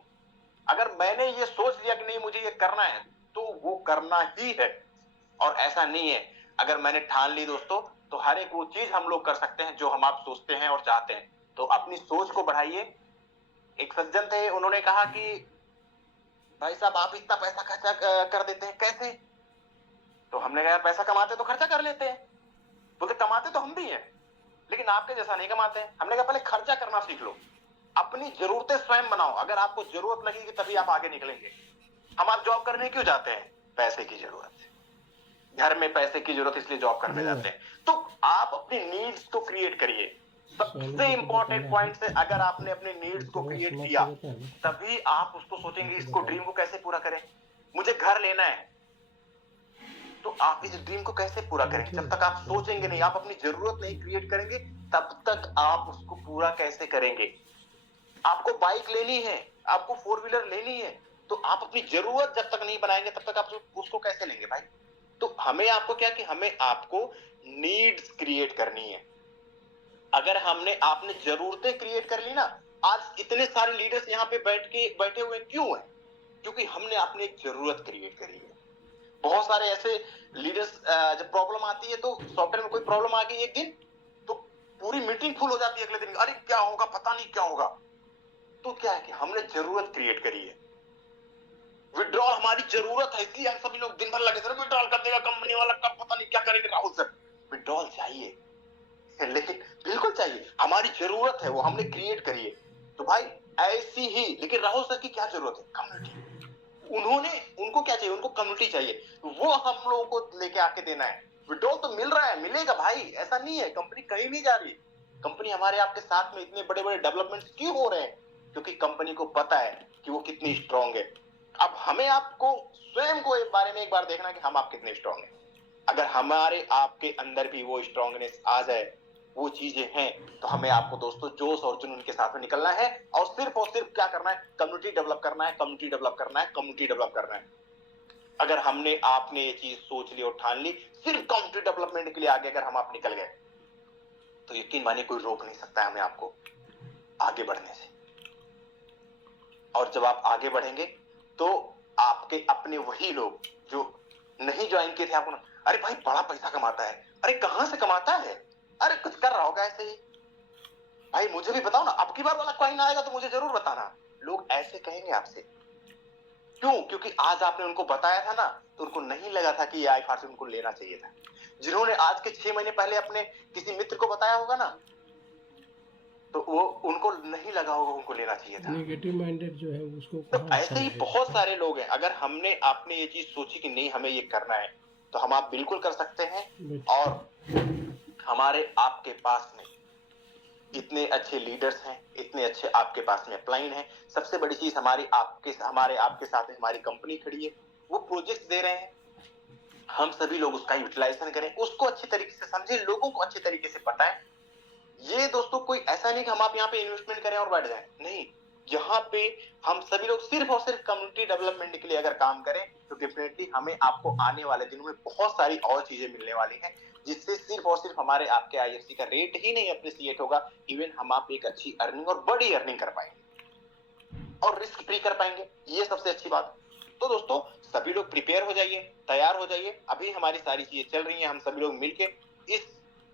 अगर मैंने ये सोच लिया कि नहीं मुझे ये करना है तो वो करना ही है। और ऐसा नहीं है, अगर मैंने ठान ली दोस्तों तो हर एक वो चीज हम लोग कर सकते हैं जो हम आप सोचते हैं और चाहते हैं। तो अपनी सोच को बढ़ाइए। एक सज्जन थे, उन्होंने कहा कि भाई साहब आप इतना पैसा खर्चा कर देते हैं कैसे? तो हमने कहा पैसा कमाते तो खर्चा कर लेते हैं। बोलते कमाते तो हम भी हैं लेकिन आपके जैसा नहीं कमाते हैं। हमने कहा पहले खर्चा करना सीख लो, अपनी जरूरतें स्वयं बनाओ, अगर आपको जरूरत लगेगी तभी आप आगे निकलेंगे। हम आप जॉब करने क्यों जाते हैं? पैसे की जरूरत है, घर में पैसे की जरूरत इसलिए जॉब करने जाते हैं। तो आप अपनी नीड्स को क्रिएट करिए। सबसे इंपॉर्टेंट पॉइंट से अगर आपने अपने नीड्स को क्रिएट किया तभी आप उसको सोचेंगे इसको ड्रीम को कैसे पूरा करें। मुझे घर लेना है तो आप इस ड्रीम को कैसे पूरा करेंगे? जब तक आप सोचेंगे नहीं, आप अपनी जरूरत नहीं क्रिएट करेंगे, तब तक आप उसको पूरा कैसे करेंगे? आपको बाइक लेनी है, आपको 4 व्हीलर लेनी है, तो आप अपनी जरूरत जब तक नहीं बनाएंगे तब तक आप उसको कैसे लेंगे भाई? तो हमें आपको क्या कि हमें आपको नीड्स क्रिएट करनी है। अगर आपने जरूरतें क्रिएट कर ली ना, आज इतने सारे लीडर्स यहाँ पे बैठे हुए क्यों हैं? क्योंकि हमने अपनी एक जरूरत क्रिएट करी है। बहुत सारे ऐसे लीडर्स जब प्रॉब्लम आती है तो सॉफ्टवेयर में कोई प्रॉब्लम आ गई एक दिन तो पूरी मीटिंग फुल हो जाती है अगले दिन, अरे क्या होगा पता नहीं क्या होगा। तो क्या है कि हमने जरूरत क्रिएट करी है। विड्रॉल हमारी जरूरत है, इसलिए हम सभी लोग दिन भर लगे थे विड्रॉल कर देगा कंपनी वाला, कब पता नहीं क्या करेंगे राहुल सर। विड्रॉल चाहिए लेकिन बिल्कुल चाहिए, हमारी जरूरत है, वो हमने क्रिएट करी है। तो भाई ऐसी ही, लेकिन राहुल सर की क्या जरूरत है? कम्युनिटी। उनको क्या चाहिए? उनको कम्युनिटी चाहिए, वो हम लोगों को लेके आके देना है। विड्रॉल तो मिल रहा है, मिलेगा भाई, ऐसा नहीं है, कंपनी कहीं नहीं जा रही। कंपनी हमारे आपके साथ में इतने बड़े बड़े डेवलपमेंट्स क्यों हो रहे हैं? क्योंकि कंपनी को पता है कि वो कितनी स्ट्रांग है। अब हमें आपको स्वयं को एक बारे में एक बार देखना कि हम आप कितने स्ट्रांग हैं। अगर हमारे आपके अंदर भी वो स्ट्रांगनेस आ जाए, वो चीजें हैं, तो हमें आपको दोस्तों जोश और जुनून के साथ में निकलना है और सिर्फ क्या करना है? कम्युनिटी डेवलप करना है, कम्युनिटी डेवलप करना है, कम्युनिटी डेवलप करना है। अगर आपने ये चीज सोच ली और ठान ली, सिर्फ कम्युनिटी डेवलपमेंट के लिए आगे अगर हम आप निकल गए तो यकीन मानिए कोई रोक नहीं सकता हमें आपको आगे बढ़ने से। और जब आप आगे बढ़ेंगे तो आपके अपने वही लोग जो नहीं ज्वाइन किए थे आपको, अरे भाई बड़ा पैसा कमाता है, अरे कहां से कमाता है, अरे कुछ कर रहा होगा ऐसे ही, भाई मुझे भी बताओ ना, अब की बार वाला कॉइन आएगा तो मुझे जरूर बताना। लोग ऐसे कहेंगे आपसे, क्यों? क्योंकि आज आपने उनको बताया था ना, तो उनको नहीं लगा था कि ये आई-4 उनको लेना चाहिए था। जिन्होंने आज के 6 महीने पहले अपने किसी मित्र को बताया होगा ना, तो वो उनको नहीं लगा होगा, उनको लेना चाहिए था। नेगेटिव माइंडेड जो है उसको तो कहाँ ऐसे अच्छा ही लगेगा। बहुत सारे लोग हैं। अगर आपने ये चीज सोची कि नहीं हमें ये करना है, तो हम आप बिल्कुल कर सकते हैं। बट और हमारे आपके पास में इतने अच्छे लीडर्स हैं, इतने अच्छे आपके पास में अपलाइन है। सबसे बड़ी चीज हमारे आपके साथ हमारी कंपनी खड़ी है, वो प्रोजेक्ट दे रहे हैं। हम सभी लोग उसका यूटिलाइजेशन करें, उसको अच्छे तरीके से समझें, लोगों को अच्छे तरीके से बताएं। ये दोस्तों कोई ऐसा नहीं कि हम आप यहाँ पे इन्वेस्टमेंट करें और बैठ जाएं, नहीं। यहाँ पे हम सभी लोग सिर्फ और सिर्फ कम्युनिटी डेवलपमेंट के लिए अगर काम करें, तो डेफिनेटली हमें आपको आने वाले दिनों में बहुत सारी और चीजें मिलने वाली हैं, जिससे सिर्फ और सिर्फ हमारे आपके आईएफसी का रेट ही नहीं अप्रिसिएट होगा, इवन हम आप एक अच्छी अर्निंग और बड़ी अर्निंग कर पाएंगे और रिस्क फ्री कर पाएंगे। ये सबसे अच्छी बात। तो दोस्तों सभी लोग प्रिपेयर हो जाइए, तैयार हो जाइए। अभी हमारी सारी चीजें चल रही हैं, हम सभी लोग मिलके इस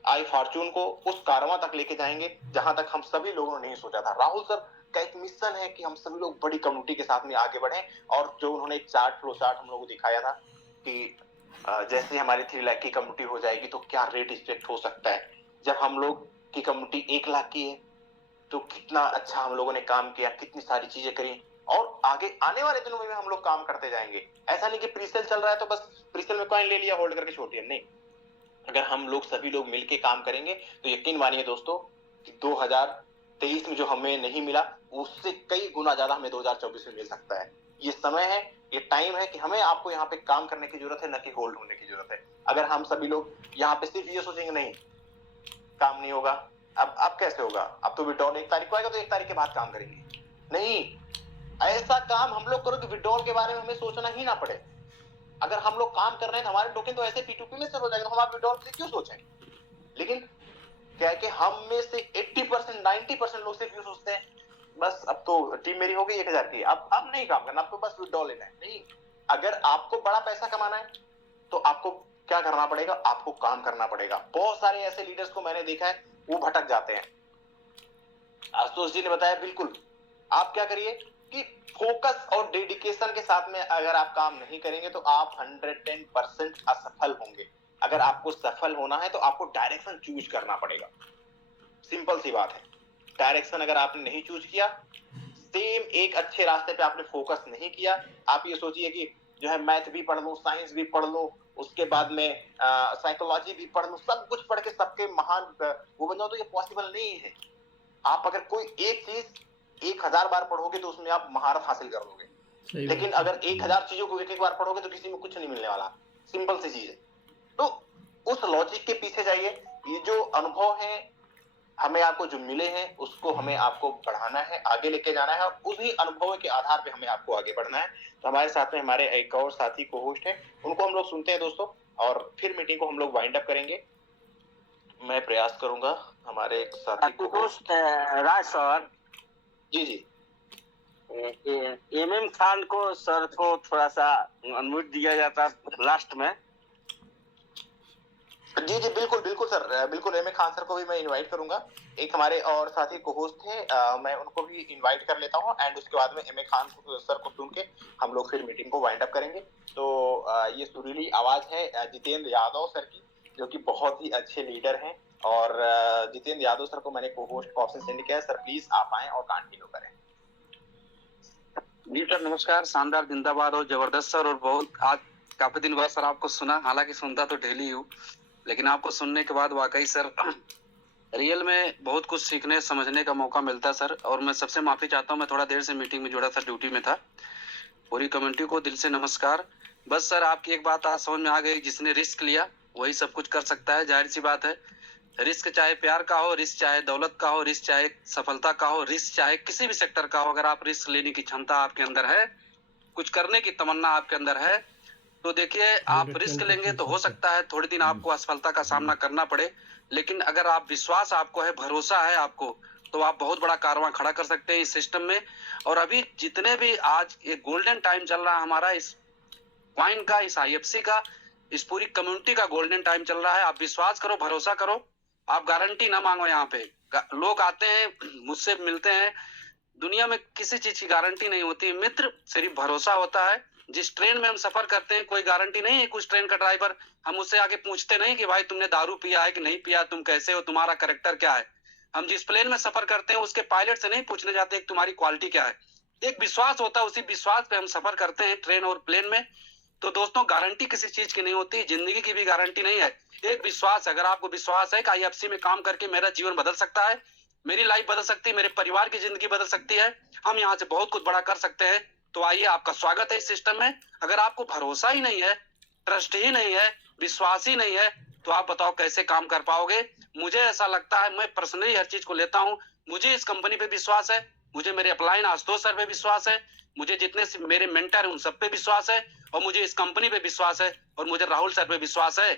आई फॉर्चून को उस कारवां तक लेके जाएंगे जहां तक हम सभी लोगों ने नहीं सोचा था। राहुल सर का एक मिशन है कि हम सभी लोग बड़ी कम्युनिटी के साथ में आगे बढ़ें। और जो उन्होंने एक फ्लो चार्ट हम लोगों को दिखाया था कि जैसे हमारी 3 लाख की कम्युनिटी हो जाएगी तो क्या रेट एक्सपेक्ट हो सकता है। जब हम लोग की कम्युनिटी 1 लाख की है तो कितना अच्छा हम लोगों ने काम किया, कितनी सारी चीजें करी, और आगे आने वाले दिनों में हम लोग काम करते जाएंगे। ऐसा नहीं कि प्रीसेल चल रहा है तो बस प्रीसेल में कॉइन ले लिया, होल्ड करके छोड़ दिया, नहीं। अगर हम लोग सभी लोग मिलके काम करेंगे तो यकीन मानिए दोस्तों कि 2023 में जो हमें नहीं मिला उससे कई गुना ज्यादा हमें 2024 में मिल सकता है। ये समय है, ये टाइम है कि हमें आपको यहाँ पे काम करने की जरूरत है, न कि होल्ड होने की जरूरत है। अगर हम सभी लोग यहाँ पे सिर्फ ये सोचेंगे नहीं काम नहीं होगा, अब कैसे होगा, अब तो विड्रॉल 1 तारीख को आएगा तो 1 तारीख के बाद काम करेंगे, नहीं। ऐसा काम हम लोग करो कि विड्रॉल के बारे में हमें सोचना ही ना पड़े। अगर हम लोग काम कर रहे हैं तो हमारे टोकन तो ऐसे P2P में सेल हो जाएगा, तो हम आप विड्रॉल से क्यों सोचें। लेकिन क्या है कि हम में से 80% 90% लोग सिर्फ यूं सोचते हैं बस अब तो टीम मेरी हो गई 1000 की, अब नहीं काम करना, अब तो बस विड्रॉल लेना है। नहीं, अगर आपको बड़ा पैसा कमाना है तो आपको क्या करना पड़ेगा, आपको काम करना पड़ेगा। बहुत सारे ऐसे लीडर्स को मैंने देखा है वो भटक जाते हैं। आशुतोष जी ने बताया, बिल्कुल आप क्या करिए कि फोकस और डेडिकेशन के साथ में अगर आप काम नहीं करेंगे तो आप 110% असफल होंगे। अगर आपको सफल होना है तो आपको डायरेक्शन चूज करना पड़ेगा, सिंपल सी बात है। डायरेक्शन अगर आपने नहीं चूज किया, सेम एक अच्छे रास्ते पे आपने फोकस नहीं किया, आप ये सोचिए कि जो है मैथ भी पढ़ लूं, साइंस भी पढ़ लूं, उसके बाद में साइकोलॉजी भी पढ़ लूं, सब कुछ पढ़ के सबके महान वो बन जाओ, तो ये पॉसिबल नहीं है। आप अगर कोई एक चीज 1000 बार पढ़ोगे तो उसमें आप महारत हासिल कर लोगे, लेकिन अगर 1000 चीजों को एक बार पढ़ोगे तो किसी में कुछ नहीं मिलने वाला। सिंपल सी चीज है। तो उस लॉजिक के पीछे जाइए। ये जो अनुभव है हमें आपको जो मिले हैं उसको हमें आपको बढ़ाना है, आगे लेके जाना है, और उसी अनुभव के आधार पे हमें आपको आगे बढ़ना है। तो हमारे साथ में हमारे एक और साथी को होस्ट है, उनको हम लोग सुनते हैं दोस्तों, और फिर मीटिंग को हम लोग वाइंड अप करेंगे। मैं प्रयास करूंगा हमारे एक साथी को होस्ट राज सर जी एमएम खान को सर को थोड़ा सा अनम्यूट दिया जाता लास्ट में। जी बिल्कुल सर, बिल्कुल एम ए खान सर को भी मैं इनवाइट करूंगा। एक हमारे और साथी को होस्ट है, मैं उनको भी इनवाइट कर लेता हूं, एंड उसके बाद में एम ए खान सर को सुन के हम लोग फिर मीटिंग को वाइंड अप करेंगे। तो ये सुरीली आवाज है जितेंद्र यादव सर की, जो कि बहुत ही अच्छे लीडर हैं। और जितेंद्र यादव सर को मैंने को होस्ट का ऑप्शन सेंड किया है। सर प्लीज आप आए और कंटिन्यू करें। जी सर नमस्कार, शानदार जिंदाबाद और जबरदस्त सर। और बहुत आज काफी दिन बाद सर आपको सुना, हालांकि सुनता तो डेली हूँ, लेकिन आपको सुनने के बाद वाकई सर रियल में बहुत कुछ सीखने समझने का मौका मिलता है सर। और मैं सबसे माफी चाहता हूँ, मैं थोड़ा देर से मीटिंग में जुड़ा था, ड्यूटी में था। पूरी कम्युनिटी को दिल से नमस्कार। बस सर आपकी एक बात आज समझ में आ गई, जिसने रिस्क लिया वही सब कुछ कर सकता है। जाहिर सी बात है, रिस्क चाहे प्यार का हो, रिस्क चाहे दौलत का हो, रिस्क चाहे सफलता का हो, रिस्क चाहे किसी भी सेक्टर का हो, अगर आप रिस्क लेने की क्षमता आपके अंदर है, कुछ करने की तमन्ना आपके अंदर है, तो देखिए आप रिस्क लेंगे तो हो सकता है थोड़े दिन आपको असफलता का सामना करना पड़े, लेकिन अगर आप विश्वास आपको है, भरोसा है आपको, तो आप बहुत बड़ा कारवां खड़ा कर सकते हैं इस सिस्टम में। और अभी जितने भी आज ये गोल्डन टाइम चल रहा है हमारा, इस क्वाइन का, इस आईएफसी का, इस पूरी कम्युनिटी का गोल्डन टाइम चल रहा है। आप विश्वास करो, भरोसा करो, आप गारंटी ना मांगो। यहाँ पे लोग आते हैं मुझसे मिलते हैं, दुनिया में किसी चीज की गारंटी नहीं होती मित्र, सिर्फ भरोसा होता है। जिस ट्रेन में हम सफर करते हैं कोई गारंटी नहीं है। कुछ ट्रेन का ड्राइवर हम उससे आगे पूछते नहीं कि भाई तुमने दारू पिया है कि नहीं पिया, तुम कैसे हो, तुम्हारा कैरेक्टर क्या है। हम जिस प्लेन में सफर करते हैं उसके पायलट से नहीं पूछने जाते कि तुम्हारी क्वालिटी क्या है, एक विश्वास होता है, उसी विश्वास पे हम सफर करते हैं ट्रेन और प्लेन में। तो दोस्तों गारंटी किसी चीज की नहीं होती, जिंदगी की भी गारंटी नहीं है, एक विश्वास। अगर आपको विश्वास है कि आईएफसी में काम करके मेरा जीवन बदल सकता है, मेरी लाइफ बदल सकती है, मेरे परिवार की जिंदगी बदल सकती है, हम यहाँ से बहुत कुछ बड़ा कर सकते हैं, तो आइए, आपका स्वागत है इस सिस्टम में। अगर आपको भरोसा ही नहीं है, ट्रस्ट ही नहीं है, विश्वास ही नहीं है, तो आप बताओ कैसे काम कर पाओगे। मुझे ऐसा लगता है, मैं पर्सनली हर चीज को लेता हूँ, मुझे इस कंपनी पे विश्वास है, मुझे मेरे अपलाइन आशुतोष सर पे विश्वास है, मुझे जितने से मेरे मेंटर हैं उन सब पे विश्वास है, और मुझे इस कंपनी पे विश्वास है, और मुझे राहुल सर पे विश्वास है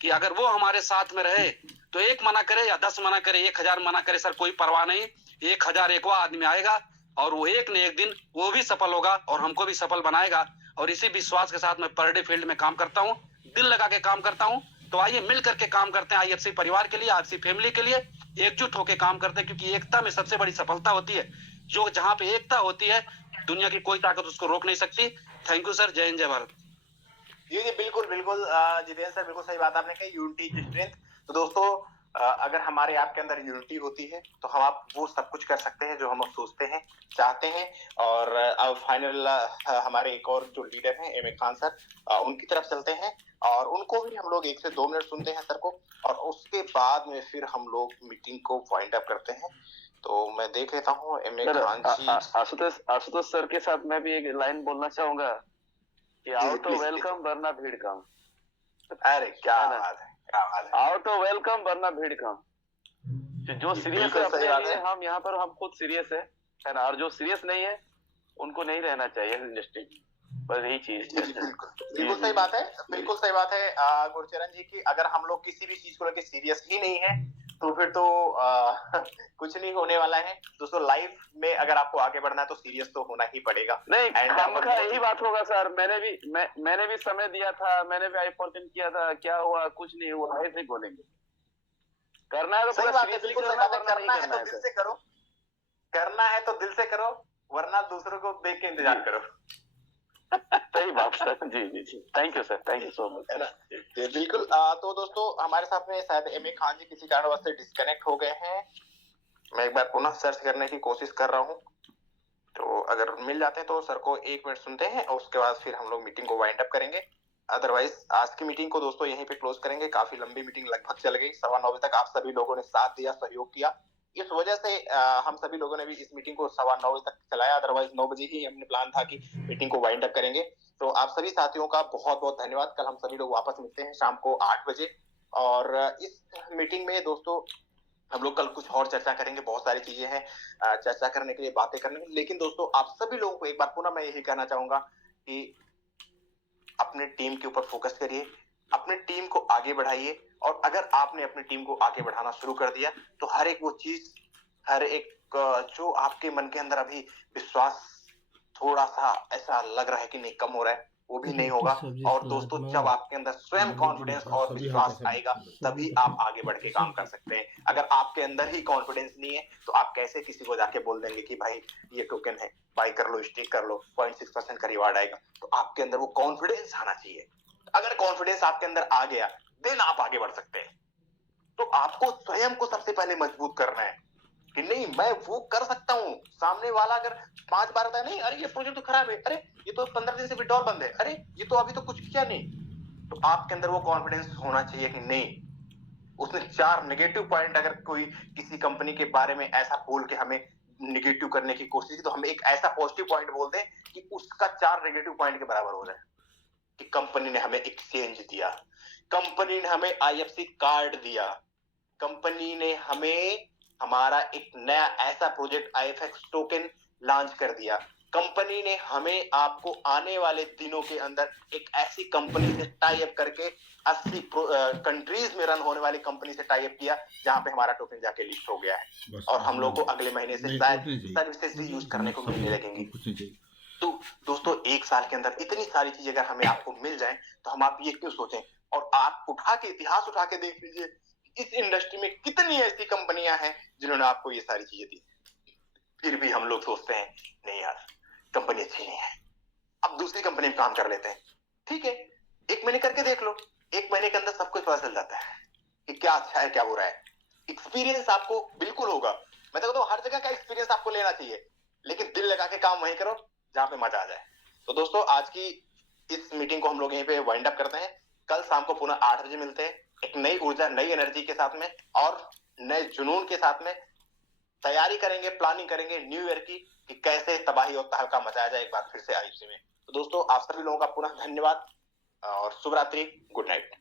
कि अगर वो हमारे साथ में रहे तो 1 मना करे या 10 मना करे, 1000 मना करे, सर कोई परवाह नहीं, 1001वां आदमी आएगा और वो एक न एक दिन वो भी सफल होगा और हमको भी सफल बनाएगा। और इसी विश्वास के साथ मैं पर डे फील्ड में काम करता हूँ, दिल लगा के काम करता हूँ। तो आइए मिल करके काम करते हैं, आईएफसी परिवार के लिए, आईएफसी फैमिली के लिए एकजुट होकर काम करते हैं, क्योंकि एकता में सबसे बड़ी सफलता होती है। जो जहाँ पे एकता होती है, दुनिया की कोई ताकत उसको रोक नहीं सकती। थैंक यू सर, जय हिंद, जय भारत। जी बिल्कुल बिल्कुल जितेंद्र सर, बिल्कुल सही बात आपने कही, यूनिटी इज स्ट्रेंथ। तो दोस्तों अगर हमारे आपके अंदर यूनिटी होती है तो हम आप वो सब कुछ कर सकते हैं जो हम सोचते हैं, चाहते हैं। और अब फाइनल हमारे एक और जो लीडर हैं एम ए खान सर, उनकी तरफ चलते हैं और उनको भी हम लोग 1 से 2 मिनट सुनते हैं सर को, और उसके बाद में फिर हम लोग मीटिंग को वाइंड अप करते हैं। तो मैं देख लेता हूँ M A Khan ji. Ashutosh sir के साथ मैं भी एक लाइन बोलना चाहूंगा कि आओ तो वेलकम वरना भीड़ कम। अरे क्या बात है, क्या बात है। आओ तो वेलकम वरना भीड़ कम। जो सीरियस है अपने लिए, हम यहाँ पर हम खुद सीरियस है ना, और जो सीरियस नहीं है उनको नहीं रहना चाहिए इंडस्ट्री में, बस यही चीज है। बिल्कुल सही बात है, बिल्कुल सही बात है गुरचरण जी की। अगर हम लोग किसी भी चीज को लेकर सीरियस ही नहीं है तो फिर तो कुछ नहीं होने वाला है। दोस्तों लाइफ में अगर आपको आगे बढ़ना है तो सीरियस तो होना ही पड़ेगा। नहीं, खामखा यही बात होगा सर। मैंने भी समय दिया था, मैंने भी आईफोर्टिन किया था, क्या हुआ? कुछ नहीं हुआ, ऐसे ही बोलेंगे। करना है तो सही बात है, बिल्कुल सही बात है। करना है तो दिल से करो, करना है तो दिल से करो, वरना दूसरों को देख के इंतजार करो। सही बात सर, जी thank you sir, thank you so much, है ना। बिल्कुल। तो दोस्तों हमारे साथ में शायद एम ए खान जी किसी कारणवश से डिस्कनेक्ट हो गए हैं। मैं एक बार पुनः सर्च करने की कोशिश कर रहा हूँ, तो अगर मिल जाते हैं तो सर को 1 मिनट सुनते हैं और उसके बाद फिर हम लोग मीटिंग को वाइंड अप करेंगे। अदरवाइज आज की मीटिंग को दोस्तों यहीं पे क्लोज करेंगे। काफी लंबी मीटिंग लगभग चल गई, 9:15 बजे तक आप सभी लोगों ने साथ दिया, सहयोग किया। इस वजह से हम सभी लोगों ने भी इस मीटिंग को 9:15 बजे तक चलाया। अदरवाइज 9 बजे ही हमने प्लान था कि मीटिंग को वाइंड अप करेंगे। तो आप सभी साथियों का बहुत बहुत धन्यवाद। कल हम सभी लोग वापस मिलते हैं शाम को 8 बजे। और इस मीटिंग में दोस्तों हम लोग कल कुछ और चर्चा करेंगे, बहुत सारी चीजें हैं चर्चा करने के लिए, बातें करने के लिए। लेकिन दोस्तों आप सभी लोगों को एक बार पुनः मैं यही कहना चाहूंगा कि अपने टीम के ऊपर फोकस करिए, अपने टीम को आगे बढ़ाइए। और अगर आपने अपनी टीम को आगे बढ़ाना शुरू कर दिया तो हर एक वो चीज, हर एक जो आपके मन के अंदर अभी विश्वास थोड़ा सा ऐसा लग रहा है कि नहीं कम हो रहा है, वो भी नहीं होगा। और दोस्तों जब आपके अंदर स्वयं कॉन्फिडेंस और विश्वास आएगा तभी आप आगे बढ़ के काम कर सकते हैं। अगर आपके अंदर ही कॉन्फिडेंस नहीं है तो आप कैसे किसी को जाके बोल देंगे कि भाई ये टोकन है, बाय कर लो, स्टेक कर लो, 0.6% का रिवार्ड आएगा। तो आपके अंदर वो कॉन्फिडेंस आना चाहिए। अगर कॉन्फिडेंस आपके अंदर आ गया देन आप आगे बढ़ सकते हैं। तो आपको स्वयं को सबसे पहले मजबूत करना है कि नहीं मैं वो कर सकता हूँ। सामने वाला अगर 5 बार होता है नहीं, अरे ये प्रोजेक्ट तो खराब है, अरे ये तो 15 दिन से विड्रॉल बंद है, अरे ये तो अभी तो कुछ किया नहीं, तो आपके अंदर वो कॉन्फिडेंस होना चाहिए कि नहीं उसने 4 नेगेटिव पॉइंट अगर कोई किसी कंपनी के बारे में ऐसा बोल के हमें नेगेटिव करने की कोशिश की तो हम एक ऐसा पॉजिटिव पॉइंट बोल दें कि उसका 4 नेगेटिव पॉइंट के बराबर हो जाए। कि कंपनी ने हमें एक्सचेंज दिया, कंपनी ने हमें आईएफसी कार्ड दिया, कंपनी ने हमें हमारा एक नया ऐसा प्रोजेक्ट आईएफएक्स टोकन लॉन्च कर दिया, कंपनी ने हमें आपको आने वाले दिनों के अंदर एक ऐसी कंपनी से टाई अप करके 80 कंट्रीज में रन होने वाली कंपनी से टाई अप किया जहां पे हमारा टोकन जाके लिस्ट हो गया है और हम लोग को अगले महीने से शायद सर्विसेज भी यूज करने को मिलने लगेंगी। तो दोस्तों 1 साल के अंदर इतनी सारी चीजें अगर हमें आपको मिल जाएं तो हम आप ये क्यों सोचें। और आप उठा के इतिहास उठा के देख लीजिए इस इंडस्ट्री में कितनी ऐसी कंपनियां हैं जिन्होंने आपको ये सारी चीजें दी, फिर भी हम लोग सोचते हैं नहीं यार कंपनी अच्छी नहीं है, अब दूसरी कंपनी में काम कर लेते हैं। ठीक है 1 महीने करके देख लो, 1 महीने के अंदर सब कुछ पता चल जाता है कि क्या अच्छा है क्या बुरा है। एक्सपीरियंस आपको बिल्कुल होगा। मैं तो कहता हूँ हर जगह का एक्सपीरियंस आपको लेना चाहिए, लेकिन दिल लगा के काम वहीं करो जहां पे मजा आ जाए। तो दोस्तों आज की इस मीटिंग को हम लोग यहीं पे वाइंड अप करते हैं। कल शाम को पुनः 8 बजे मिलते हैं, एक नई ऊर्जा, नई एनर्जी के साथ में और नए जुनून के साथ में तैयारी करेंगे, प्लानिंग करेंगे न्यू ईयर की कि कैसे तबाही और तहलका मचाया जाए एक बार फिर से आयुष्य में। तो दोस्तों आप सभी लोगों का पुनः धन्यवाद और शुभ रात्रि, गुड नाइट।